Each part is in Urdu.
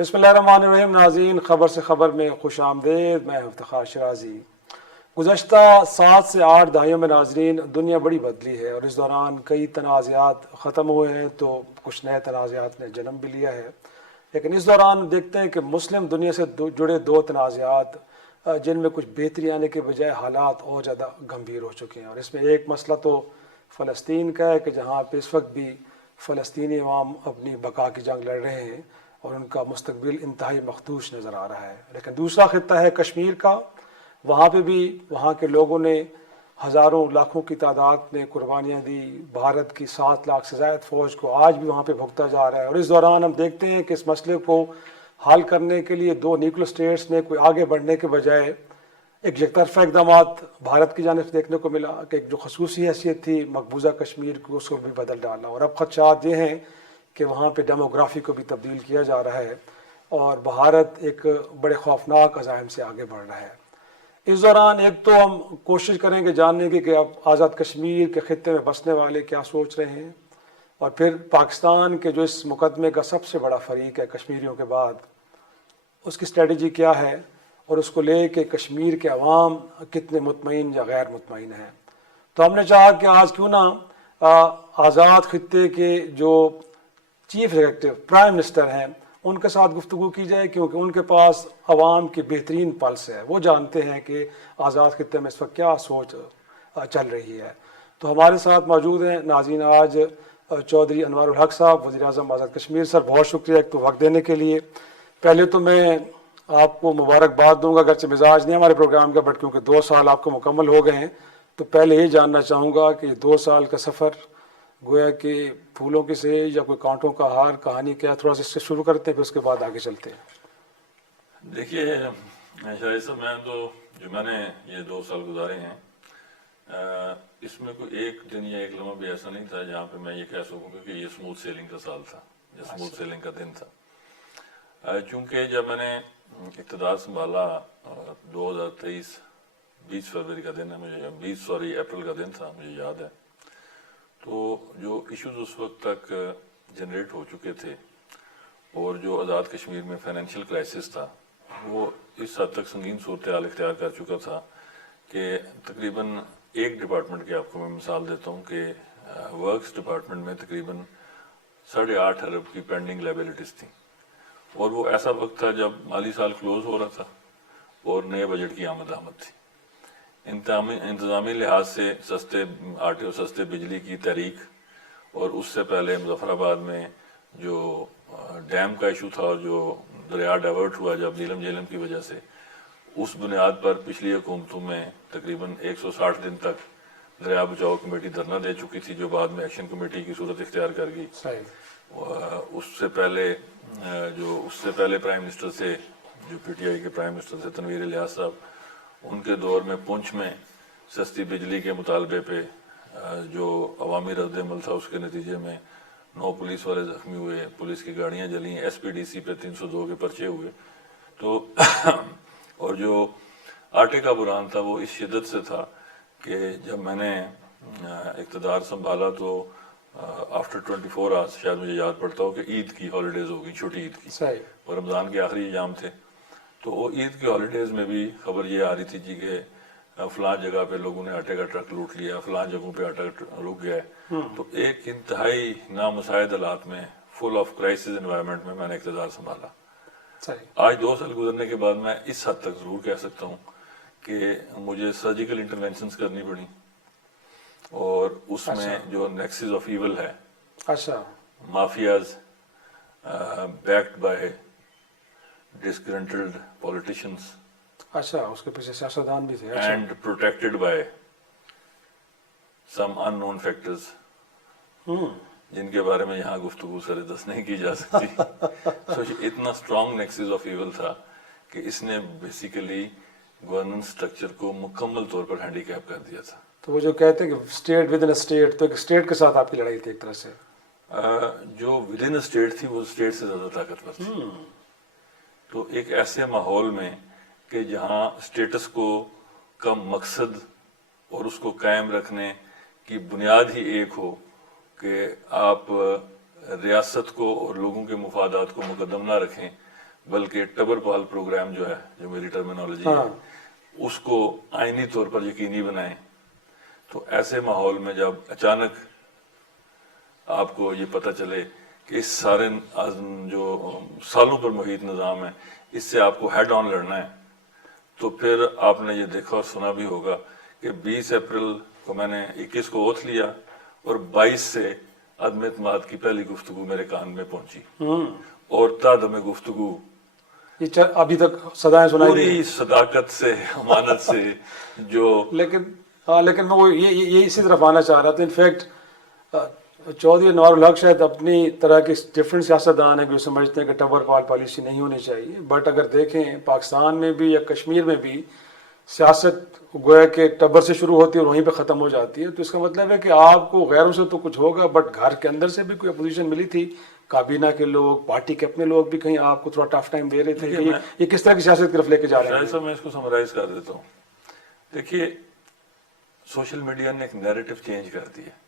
بسم اللہ الرحمن الرحیم. ناظرین، خبر سے خبر میں خوش آمدید. میں افتخار شرازی. گزشتہ 7 سے 8 دہائیوں میں ناظرین دنیا بڑی بدلی ہے، اور اس دوران کئی تنازعات ختم ہوئے ہیں تو کچھ نئے تنازعات نے جنم بھی لیا ہے. لیکن اس دوران دیکھتے ہیں کہ مسلم دنیا سے جڑے 2 تنازعات جن میں کچھ بہتری آنے کے بجائے حالات اور زیادہ گمبھیر ہو چکے ہیں. اور اس میں ایک مسئلہ تو فلسطین کا ہے کہ جہاں پہ اس وقت بھی فلسطینی عوام اپنی بقا کی جنگ لڑ رہے ہیں اور ان کا مستقبل انتہائی مخدوش نظر آ رہا ہے. لیکن دوسرا خطہ ہے کشمیر کا. وہاں پہ بھی وہاں کے لوگوں نے ہزاروں لاکھوں کی تعداد میں قربانیاں دی. بھارت کی 7 لاکھ سے زائد فوج کو آج بھی وہاں پہ بھگتا جا رہا ہے. اور اس دوران ہم دیکھتے ہیں کہ اس مسئلے کو حل کرنے کے لیے 2 نیوکلیر اسٹیٹس نے کوئی آگے بڑھنے کے بجائے ایک یک طرفہ اقدامات بھارت کی جانب سے دیکھنے کو ملا کہ ایک جو خصوصی حیثیت تھی مقبوضہ کشمیر کو، اس کو بھی بدل ڈالا. اور اب خدشات یہ ہیں کہ وہاں پہ ڈیموگرافی کو بھی تبدیل کیا جا رہا ہے اور بھارت ایک بڑے خوفناک عزائم سے آگے بڑھ رہا ہے. اس دوران ایک تو ہم کوشش کریں گے جاننے کی کہ اب آزاد کشمیر کے خطے میں بسنے والے کیا سوچ رہے ہیں، اور پھر پاکستان کے جو اس مقدمے کا سب سے بڑا فریق ہے کشمیریوں کے بعد، اس کی اسٹریٹجی کیا ہے اور اس کو لے کے کشمیر کے عوام کتنے مطمئن یا غیر مطمئن ہیں. تو ہم نے چاہا کہ آج کیوں نہ آزاد خطے کے جو چیف ایگزیکٹو پرائم منسٹر ہیں ان کے ساتھ گفتگو کی جائے، کیونکہ ان کے پاس عوام کی بہترین پلس ہے. وہ جانتے ہیں کہ آزاد خطے میں اس وقت کیا سوچ چل رہی ہے. تو ہمارے ساتھ موجود ہیں ناظرین آج چودھری انوار الحق صاحب، وزیر اعظم آزاد کشمیر. سر بہت شکریہ ایک تو وقت دینے کے لیے. پہلے تو میں آپ کو مبارکباد دوں گا، اگرچہ مزاج نہیں ہمارے پروگرام کا، بٹ کیونکہ 2 سال آپ کو مکمل ہو گئے ہیں تو پہلے یہ جاننا چاہوں گا کہ 2 سال کا سفر گویا کہ پھولوں کی سیج یا کوئی کانٹوں کا ہار کہانی کیا، تھوڑا سا اس سے شروع کرتے ہیں پھر اس کے بعد آگے چلتے ہیں. دیکھیے شاہد صاحب، میں نے یہ 2 سال گزارے ہیں، اس میں کوئی ایک دن یا ایک لمحہ بھی ایسا نہیں تھا جہاں پہ میں یہ کہہ سکوں کہ یہ اسموتھ سیلنگ کا سال تھا یا اسموتھ سیلنگ کا دن تھا. چونکہ جب میں نے اقتدار سنبھالا 2023 20 فروری کا دن ہے، مجھے اپریل کا دن تھا، مجھے یاد ہے. تو جو ایشوز اس وقت تک جنریٹ ہو چکے تھے اور جو آزاد کشمیر میں فائنینشیل کرائسس تھا وہ اس حد تک سنگین صورتحال اختیار کر چکا تھا کہ تقریباً ایک ڈپارٹمنٹ کی آپ کو میں مثال دیتا ہوں کہ ورکس ڈپارٹمنٹ میں تقریباً 8.5 ارب کی پینڈنگ لائبلٹیز تھیں. اور وہ ایسا وقت تھا جب مالی سال کلوز ہو رہا تھا اور نئے بجٹ کی آمد تھی. انتظامی لحاظ سے سستے آٹے اور سستے بجلی کی تحریک، اور اس سے پہلے مظفر آباد میں جو ڈیم کا ایشو تھا اور جو دریا ڈائیورٹ ہوا جب نیلم جیلم کی وجہ سے، اس بنیاد پر پچھلی حکومتوں میں تقریباً 160 دن تک دریا بچاؤ کمیٹی دھرنا دے چکی تھی، جو بعد میں ایکشن کمیٹی کی صورت اختیار کر گئی. اس سے پہلے پرائم منسٹر سے، جو پی ٹی آئی کے پرائم منسٹر تھے تنویر الیاس صاحب، ان کے دور میں پونچھ میں سستی بجلی کے مطالبے پہ جو عوامی رد عمل تھا اس کے نتیجے میں 9 پولیس والے زخمی ہوئے، پولیس کی گاڑیاں جلیں، ایس پی ڈی سی پہ 302 کے پرچے ہوئے. تو اور جو آٹے کا بحران تھا وہ اس شدت سے تھا کہ جب میں نے اقتدار سنبھالا تو آفٹر 24 آورس شاید مجھے یاد پڑتا ہو کہ عید کی ہالیڈیز ہو گئی، چھوٹی عید کی، اور رمضان کے آخری ایام تھے. تو وہ عید کی ہالیڈیز میں بھی خبر یہ آ رہی تھی جی کہ فلاں جگہ پہ لوگوں نے آٹے کا ٹرک لوٹ لیا، فلاں جگہوں پہ آٹا رک گیا ہے. تو ایک انتہائی نامساعد حالات میں، فل آف کرائسس انوائرمنٹ میں نے اقتدار سنبھالا. آج 2 سال گزرنے کے بعد میں اس حد تک ضرور کہہ سکتا ہوں کہ مجھے سرجیکل انٹرونشنز کرنی پڑی، اور اس میں جو نیکسز آف ایول ہے، mafias backed by disgruntled politicians اس کے پیچھے سیاستدان بھی تھے and protected by some unknown factors جن کے بارے میں یہاں گفتگو سر دست نہیں کی جا سکتی. اتنا اسٹرانگ نیکسس آف ایول تھا کہ اس نے بیسیکلی گورننس اسٹرکچر کو مکمل طور پر ہینڈی کیپ کر دیا تھا. تو وہ جو کہتے ہیں کہ اسٹیٹ ود ان اسٹیٹ، تو ایک اسٹیٹ کے ساتھ آپ کی لڑائی تھی ایک طرح سے. جو ود ان اسٹیٹ تھی وہ اسٹیٹ سے زیادہ طاقتور تھی. تو ایک ایسے ماحول میں کہ جہاں اسٹیٹس کو کا مقصد اور اس کو قائم رکھنے کی بنیاد ہی ایک ہو کہ آپ ریاست کو اور لوگوں کے مفادات کو مقدم نہ رکھیں، بلکہ ٹبر پال پروگرام جو ہے، جو میری ٹرمینالوجی ہے، اس کو آئینی طور پر یقینی بنائیں۔ تو ایسے ماحول میں جب اچانک آپ کو یہ پتہ چلے کہ اس سارے جو سالوں پر محیط نظام ہے، اس سے آپ کو ہیڈ آن لڑنا ہے، تو پھر آپ نے یہ دیکھا اور سنا بھی ہوگا کہ 20 اپریل کو میں نے 21 کو اوتھ لیا اور 22 سے عدم اعتماد کی پہلی گفتگو میرے کان میں پہنچی، اور تادم گفتگو یہ ابھی تک صدائیں سنائی دی۔ پوری صداقت سے، امانت سے، جو لیکن میں وہ یہ اسی طرف آنا چاہ رہا تھا۔ انفیکٹ چودھری انوار الحق شاید اپنی طرح کے ڈفرینٹ سیاستدان ہیں جو سمجھتے ہیں کہ ٹبر پال پالیسی نہیں ہونی چاہیے، بٹ اگر دیکھیں پاکستان میں بھی یا کشمیر میں بھی سیاست گویا کہ ٹبر سے شروع ہوتی ہے اور وہیں پہ ختم ہو جاتی ہے، تو اس کا مطلب ہے کہ آپ کو غیروں سے تو کچھ ہوگا، بٹ گھر کے اندر سے بھی کوئی اپوزیشن ملی تھی، کابینہ کے لوگ، پارٹی کے اپنے لوگ بھی کہیں آپ کو تھوڑا ٹف ٹائم دے رہے تھے کہ یہ کس طرح کی سیاست کی طرف لے کے جا رہے ہیں؟ ایسا میں اس کو سمرائز کر دیتا ہوں۔ دیکھیے، سوشل میڈیا نے ایک نیریٹو چینج کر دی ہے۔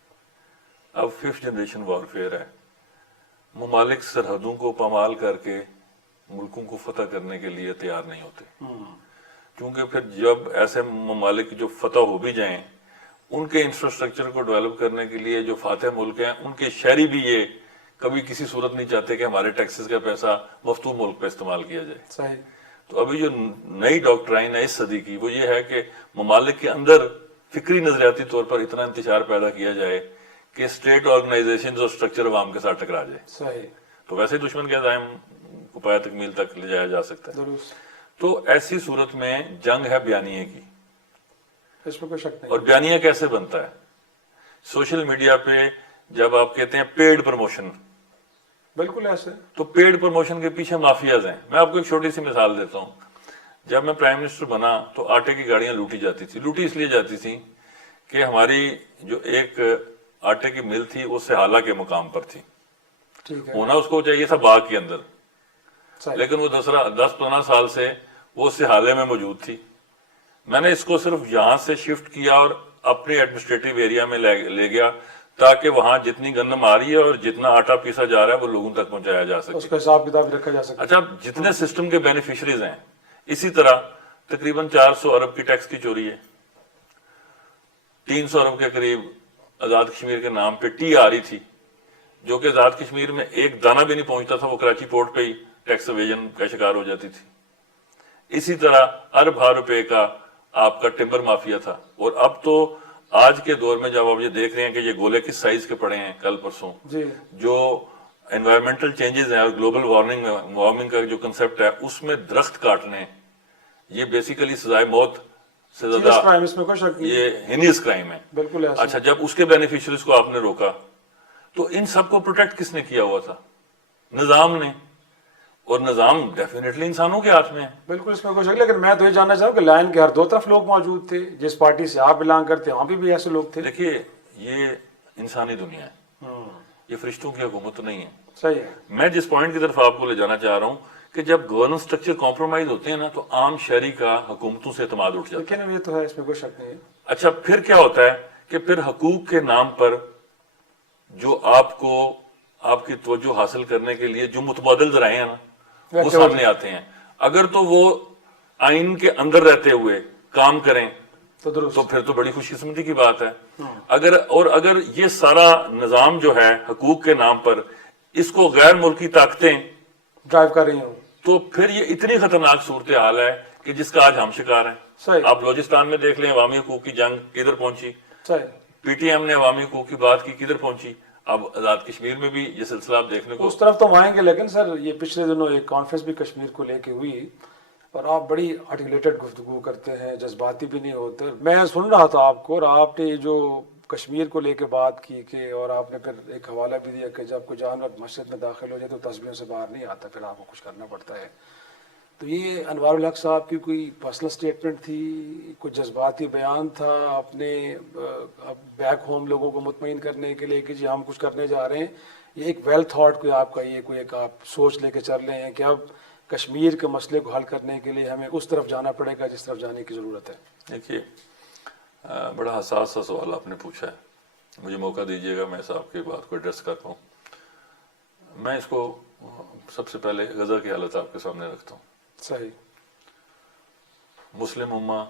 اب 5th جنریشن وارفیئر ہے، ممالک سرحدوں کو پامال کر کے ملکوں کو فتح کرنے کے لیے تیار نہیں ہوتے، کیونکہ پھر جب ایسے ممالک جو فتح ہو بھی جائیں، ان کے انفراسٹرکچر کو ڈیولپ کرنے کے لیے جو فاتح ملک ہیں، ان کے شہری بھی یہ کبھی کسی صورت نہیں چاہتے کہ ہمارے ٹیکسز کا پیسہ مفتوح ملک پہ استعمال کیا جائے۔ صحیح۔ تو ابھی جو نئی ڈاکٹرائن ہے اس صدی کی، وہ یہ ہے کہ ممالک کے اندر فکری نظریاتی طور پر اتنا انتشار پیدا کیا جائے کہ اسٹیٹ آرگنائزیشنز اور اسٹرکچر عوام کے ساتھ ٹکرا جائے۔ صحیح۔ تو ویسے دشمن کے عزائم کو پایہ تکمیل تک لے جایا جا سکتا ہے۔ درست۔ تو ایسی صورت میں جنگ ہے بیانیے کی، اس میں کوئی شک نہیں۔ اور بیانیہ کیسے بنتا ہے؟ سوشل میڈیا پہ جب آپ کہتے ہیں پیڈ پروموشن، بالکل ایسے۔ تو پیڈ پروموشن کے پیچھے مافیاز ہیں۔ میں آپ کو ایک چھوٹی سی مثال دیتا ہوں۔ جب میں پرائم منسٹر بنا تو آٹے کی گاڑیاں لوٹی جاتی تھی۔ لوٹی اس لیے جاتی تھی کہ ہماری جو ایک آٹے کی مل تھی وہ سہالہ کے مقام پر تھی، ٹھیک ہے۔ ہونا اس کو چاہیے تھا باغ کے اندر، صحیح۔ لیکن وہ 10-15 سال سے وہ سہالے میں موجود تھی۔ میں نے اس کو صرف یہاں سے شفٹ کیا اور اپنے ایڈمنسٹریٹو ایریا میں لے گیا تاکہ وہاں جتنی گندم آ رہی ہے اور جتنا آٹا پیسا جا رہا ہے وہ لوگوں تک پہنچایا جا سکے، اس کا حساب کتاب رکھا جا سکتا۔ اچھا، جتنے سسٹم کے بینیفیشریز ہیں، اسی طرح تقریباً 400 ارب کی ٹیکس کی چوری ہے، 300 ارب کے قریب آزاد کشمیر کے نام پہ ٹی آ رہی تھی، جو کہ آزاد کشمیر میں ایک دانہ بھی نہیں پہنچتا تھا، وہ کراچی پورٹ پہ ہی ٹیکس ایویژن کا شکار ہو جاتی تھی۔ اسی طرح ارب روپے کا آپ کا ٹمبر مافیا تھا۔ اور اب تو آج کے دور میں جب آپ یہ دیکھ رہے ہیں کہ یہ گولے کس سائز کے پڑے ہیں کل پرسوں، جی۔ جو انوائرمنٹل چینجز ہیں اور گلوبل وارمنگ کا جو کنسپٹ ہے، اس میں درخت کاٹنے، یہ بیسیکلی سزائے موت سے زیادہ کرائم، اس میں کوئی شک نہیں۔ یہ ہینیس کرائم ہے۔ بالکل ایسا۔ اچھا، جب اس کے بینیفیشریز کو آپ نے روکا تو ان سب کو پروٹیکٹ کس نے کیا ہوا تھا؟ نظام نے، اور نظام ڈیفینیٹلی انسانوں کے ہاتھ میں ہے۔ بالکل، اس میں کوئی شک، لیکن میں تو یہ جاننا چاہوں کہ لائن کے ہر دو طرف لوگ موجود تھے، جس پارٹی سے آپ بلانگ کرتے ہیں وہاں بھی ایسے لوگ تھے۔ دیکھیے، یہ انسانی دنیا ہے، یہ فرشتوں کی حکومت نہیں ہے۔ صحیح ہے۔ میں جس پوائنٹ کی طرف آپ کو لے جانا چاہ رہا ہوں کہ جب گورننس سٹرکچر کمپرومائز ہوتے ہیں نا تو عام شہری کا حکومتوں سے اعتماد اٹھ جاتا ہے۔ لیکن یہ تو ہے، اس میں کوئی شک نہیں ہے۔ اچھا، پھر کیا ہوتا ہے کہ پھر حقوق کے نام پر جو آپ کو آپ کی توجہ حاصل کرنے کے لیے جو متبادل ذرائع ہیں نا وہ سامنے آتے ہیں، اگر تو وہ آئین کے اندر رہتے ہوئے کام کریں تو درست، تو پھر تو بڑی خوش قسمتی کی بات ہے۔ اگر یہ سارا نظام جو ہے حقوق کے نام پر اس کو غیر ملکی طاقتیں ڈرائیو کر رہی ہوں، تو پھر یہ اتنی خطرناک صورتحال ہے کہ جس کا آج ہم شکار ہیں۔ صحیح۔ آپ بلوچستان میں دیکھ لیں، عوامی حقوق کی جنگ کدھر پہنچی، صحیح۔ پی ٹی ایم نے عوامی حقوق کی بات کی کدھر پہنچی، اب آزاد کشمیر میں بھی یہ سلسلہ آپ دیکھنے کو اس طرف تو ہم آئیں گے، لیکن سر یہ پچھلے دنوں ایک کانفرنس بھی کشمیر کو لے کے ہوئی اور آپ بڑی آرٹیکولیٹڈ گفتگو کرتے ہیں، جذباتی بھی نہیں ہوتے۔ میں سن رہا تھا آپ کو، اور آپ نے یہ جو کشمیر کو لے کے بات کی کہ، اور آپ نے پھر ایک حوالہ بھی دیا کہ جب کوئی جانور مسجد میں داخل ہو جائے تو تسبیحوں سے باہر نہیں آتا، پھر آپ کو کچھ کرنا پڑتا ہے۔ تو یہ انوار الحق صاحب کی کوئی پرسنل سٹیٹمنٹ تھی، کوئی جذباتی بیان تھا اپنے بیک ہوم لوگوں کو مطمئن کرنے کے لیے کہ جی ہم کچھ کرنے جا رہے ہیں؟ یہ ایک ویل تھاٹ کوئی آپ کا، یہ کوئی ایک آپ سوچ لے کے چل رہے ہیں کہ اب کشمیر کے مسئلے کو حل کرنے کے لیے ہمیں اس طرف جانا پڑے گا جس طرف جانے کی ضرورت ہے؟ دیکھیے، بڑا حساس سا سوال آپ نے پوچھا ہے، مجھے موقع دیجیے گا میں صاحب کی بات کو ایڈریس کر پاؤں۔ میں اس کو سب سے پہلے غزہ کی حالت آپ کے سامنے رکھتا ہوں. صحیح. مسلم امہ،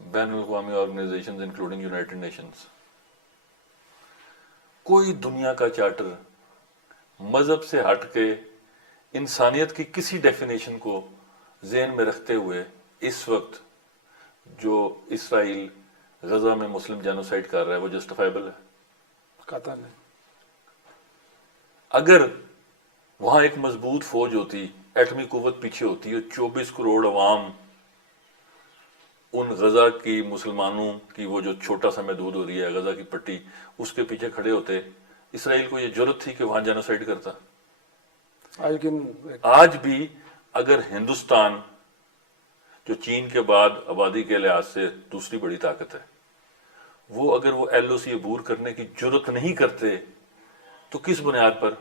بین الاقوامی آرگنائزیشنز انکلوڈنگ یونائٹڈ نیشنز، کوئی دنیا کا چارٹر مذہب سے ہٹ کے انسانیت کی کسی ڈیفینیشن کو ذہن میں رکھتے ہوئے اس وقت جو اسرائیل غزہ میں مسلم جینوسائیڈ کر رہا ہے وہ جسٹیفائبل ہے؟ قطعاً نہیں. اگر وہاں ایک مضبوط فوج ہوتی، ایٹمی قوت پیچھے ہوتی اور 24 کروڑ عوام ان غزہ کی مسلمانوں کی وہ جو چھوٹا سا محدود ہو رہی ہے غزہ کی پٹی، اس کے پیچھے کھڑے ہوتے، اسرائیل کو یہ جرت تھی کہ وہاں جینوسائیڈ کرتا؟ لیکن آج بھی اگر ہندوستان جو چین کے بعد آبادی کے لحاظ سے دوسری بڑی طاقت ہے، وہ اگر وہ ایل او سی عبور کرنے کی جرت نہیں کرتے تو کس بنیاد پر؟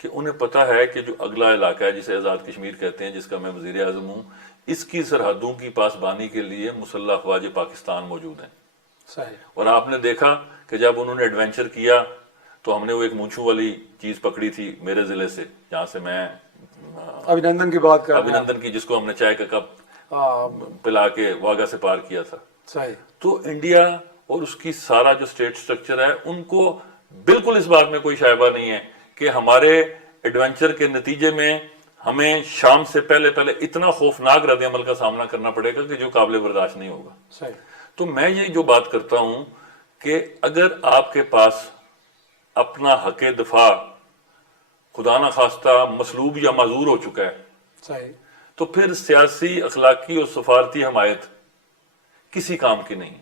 کہ انہیں پتا ہے کہ جو اگلا علاقہ ہے جسے آزاد کشمیر کہتے ہیں، جس کا میں وزیر اعظم ہوں، اس کی سرحدوں کی پاسبانی کے لیے مسلح افواج پاکستان موجود ہیں. صحیح. اور آپ نے دیکھا کہ جب انہوں نے ایڈونچر کیا تو ہم نے وہ ایک مونچھو والی چیز پکڑی تھی میرے ضلع سے، جہاں سے میں ابھینندن کی بات کر رہے ہیں. ابھینندن کی، جس کو ہم نے چائے کا کپ ہاں. پلا کے واگا سے پار کیا تھا. صحیح. تو انڈیا اور اس کی سارا جو اسٹیٹ سٹرکچر ہے، ان کو بالکل اس بات میں کوئی شائبہ نہیں ہے کہ ہمارے ایڈونچر کے نتیجے میں ہمیں شام سے پہلے اتنا خوفناک رد عمل کا سامنا کرنا پڑے گا کہ جو قابل برداشت نہیں ہوگا. صحیح. تو میں یہ جو بات کرتا ہوں کہ اگر آپ کے پاس اپنا حق دفاع خدا نخواستہ مسلوب یا معذور ہو چکا ہے، صحیح. تو پھر سیاسی، اخلاقی اور سفارتی حمایت کسی کام کی نہیں.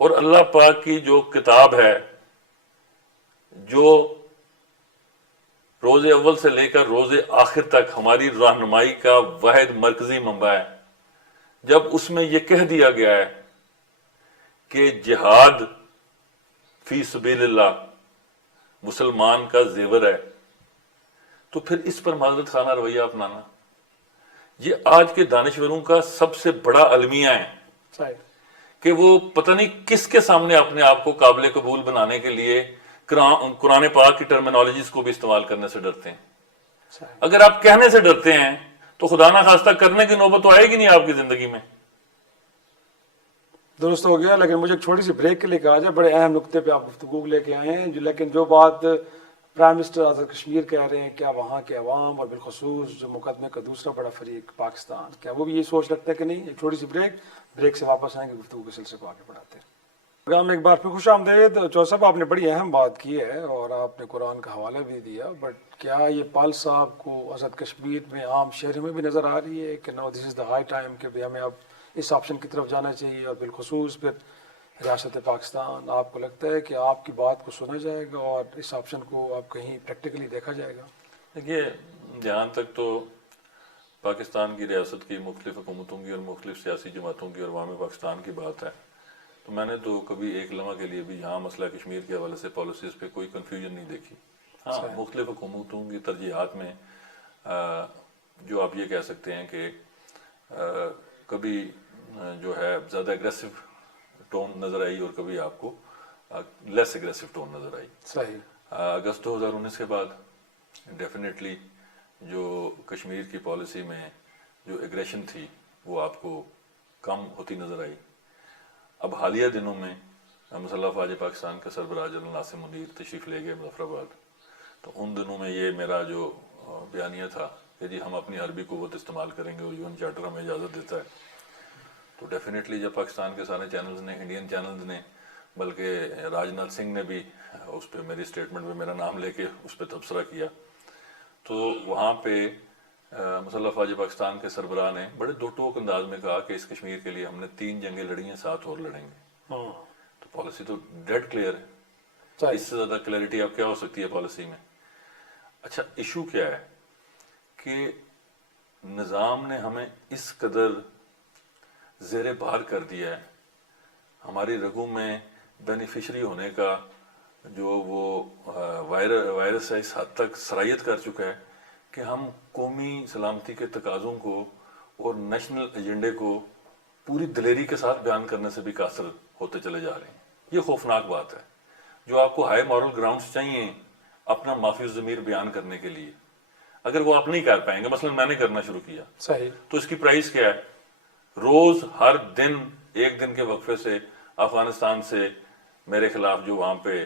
اور اللہ پاک کی جو کتاب ہے، جو روز اول سے لے کر روز آخر تک ہماری رہنمائی کا واحد مرکزی منبع ہے، جب اس میں یہ کہہ دیا گیا ہے کہ جہاد فی سبیل اللہ مسلمان کا زیور ہے، تو پھر اس پر معذرت خانہ رویہ اپنانا یہ آج کے دانشوروں کا سب سے بڑا المیہ ہے. صحیح. کہ وہ پتہ نہیں کس کے سامنے اپنے آپ کو قابل قبول بنانے کے لیے قرآن پاک کی ٹرمینالوجیز کو بھی استعمال کرنے سے ڈرتے ہیں. صحیح. اگر آپ کہنے سے ڈرتے ہیں تو خدا نخواستہ کرنے کی نوبت تو آئے گی نہیں آپ کی زندگی میں. درست ہو گیا. لیکن مجھے ایک چھوٹی سی بریک کے لیے کہا جائے، بڑے اہم نقطے پہ آپ گفتگو لے کے آئے ہیں. لیکن جو بات پرائم منسٹر آزاد کشمیر کہہ رہے ہیں، کیا وہاں کے عوام اور بالخصوص جو مقدمے کا دوسرا بڑا فریق پاکستان، کیا وہ بھی یہ سوچ رکھتا ہے کہ نہیں؟ ایک چھوٹی سی بریک سے واپس آئیں گے، گفتگو کے سلسلے کو آگے بڑھاتے ہیں. پروگرام میں ایک بار پھر خوش آمدید. چودھری صاحب، آپ نے بڑی اہم بات کی ہے اور آپ نے قرآن کا حوالہ بھی دیا، بٹ کیا یہ پال صاحب کو آزاد کشمیر میں عام شہروں میں بھی نظر آ رہی ہے کہ نو دس از دا ہائی ٹائم کہ ہمیں اب اس آپشن کی طرف جانا چاہیے، اور بالخصوص پھر ریاست پاکستان، آپ کو لگتا ہے کہ آپ کی بات کو سنا جائے گا اور اس آپشن کو آپ کہیں پریکٹیکلی دیکھا جائے گا؟ دیکھیے، جہاں تک تو پاکستان کی ریاست کی مختلف حکومتوں کی اور مختلف سیاسی جماعتوں کی اور عوام پاکستان کی بات ہے، تو میں نے تو کبھی ایک لمحہ کے لیے بھی یہاں مسئلہ کشمیر کے حوالے سے پالیسیز پہ کوئی کنفیوژن نہیں دیکھی. ہاں، مختلف حکومتوں کی ترجیحات میں جو آپ یہ کہہ سکتے ہیں کہ کبھی جو ہے زیادہ اگریسو ٹون نظر آئی اور کبھی آپ کو لیس اگریسو ٹون نظر آئی. صحیح. اگست 2019 کے بعد ڈیفینیٹلی جو کشمیر کی پالیسی میں جو ایگریشن تھی وہ آپ کو کم ہوتی نظر آئی. اب حالیہ دنوں میں مسلح افواج پاکستان کے سربراہ جنرل ناصر منیر تشریف لے گئے مظفر آباد، تو ان دنوں میں یہ میرا جو بیانیہ تھا کہ جی ہم اپنی حربی قوت استعمال کریں گے اور یون چارٹر ہمیں اجازت دیتا ہے، تو ڈیفینیٹلی جب پاکستان کے سارے چینلز نے، انڈین چینلز نے، بلکہ راج ناتھ سنگھ نے بھی اس پہ میری اسٹیٹمنٹ میں میرا نام لے کے اس پہ تبصرہ کیا، تو وہاں پہ مسلح افواج پاکستان کے سربراہ نے بڑے دو ٹوک انداز میں کہا کہ اس کشمیر کے لیے ہم نے 3 جنگیں لڑی ہیں، 7 اور لڑیں گے. تو پالیسی تو ڈیڈ کلیئر ہے. اس سے زیادہ کلیئرٹی اب کیا ہو سکتی ہے پالیسی میں؟ اچھا، ایشو کیا ہے کہ نظام نے ہمیں اس قدر زیر بار کر دیا ہے، ہماری رگوں میں بینیفیشری ہونے کا جو وہ وائرس ہے اس حد تک سرایت کر چکا ہے کہ ہم قومی سلامتی کے تقاضوں کو اور نیشنل ایجنڈے کو پوری دلیری کے ساتھ بیان کرنے سے بھی قاصر ہوتے چلے جا رہے ہیں. یہ خوفناک بات ہے. جو آپ کو ہائی مورل گراؤنڈز چاہیے اپنا معافی ضمیر بیان کرنے کے لیے، اگر وہ آپ نہیں کر پائیں گے، مثلا میں نے کرنا شروع کیا صحیح. تو اس کی پرائز کیا ہے؟ روز ہر دن ایک دن کے وقفے سے افغانستان سے میرے خلاف جو وہاں پہ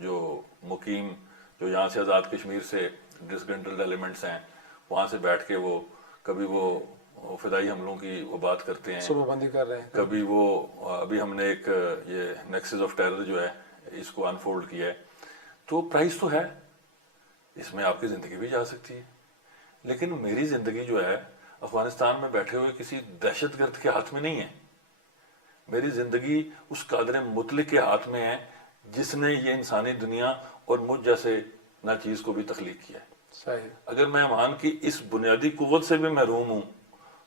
جو مقیم جو یہاں سے آزاد کشمیر سے ڈسگرنٹلڈ ایلیمنٹس ہیں وہاں سے بیٹھ کے وہ کبھی وہ فدائی حملوں کی وہ بات کرتے ہیں، صوبہ بندی کر رہے ہیں. کبھی وہ ابھی ہم نے ایک یہ نیکسس آف ٹیرر جو ہے اس کو انفولڈ کیا ہے. تو پرائز تو ہے، اس میں آپ کی زندگی بھی جا سکتی ہے، لیکن میری زندگی جو ہے افغانستان میں بیٹھے ہوئے کسی دہشت گرد کے ہاتھ میں نہیں ہے. میری زندگی اس قادر مطلق کے ہاتھ میں ہے جس نے یہ انسانی دنیا اور مجھ جیسے ناچیز کو بھی تخلیق کیا ہے. صحیح. اگر میں ایمان کی اس بنیادی قوت سے بھی محروم ہوں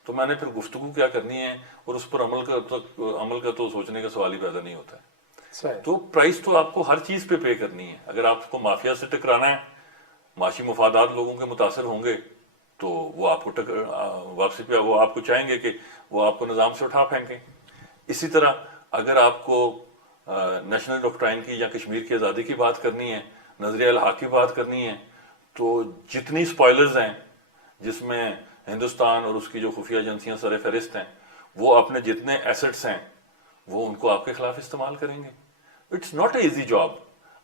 تو میں نے پھر گفتگو کیا کرنی ہے، اور اس پر عمل کا تو سوچنے کا سوال ہی پیدا نہیں ہوتا ہے. صحیح. تو پرائز تو آپ کو ہر چیز پہ پے کرنی ہے. اگر آپ کو مافیا سے ٹکرانا ہے، معاشی مفادات لوگوں کے متاثر ہوں گے تو وہ آپ کو واپسی پہ وہ آپ کو چاہیں گے کہ وہ آپ کو نظام سے اٹھا پھینکیں. اسی طرح اگر آپ کو نیشنل ڈاکٹرائن کی یا کشمیر کی آزادی کی بات کرنی ہے، نظریہ الحق کی بات کرنی ہے، تو جتنی سپوائلرز ہیں جس میں ہندوستان اور اس کی جو خفیہ ایجنسیاں سر فہرست ہیں، وہ اپنے جتنے ایسٹس ہیں وہ ان کو آپ کے خلاف استعمال کریں گے. It's not a easy job.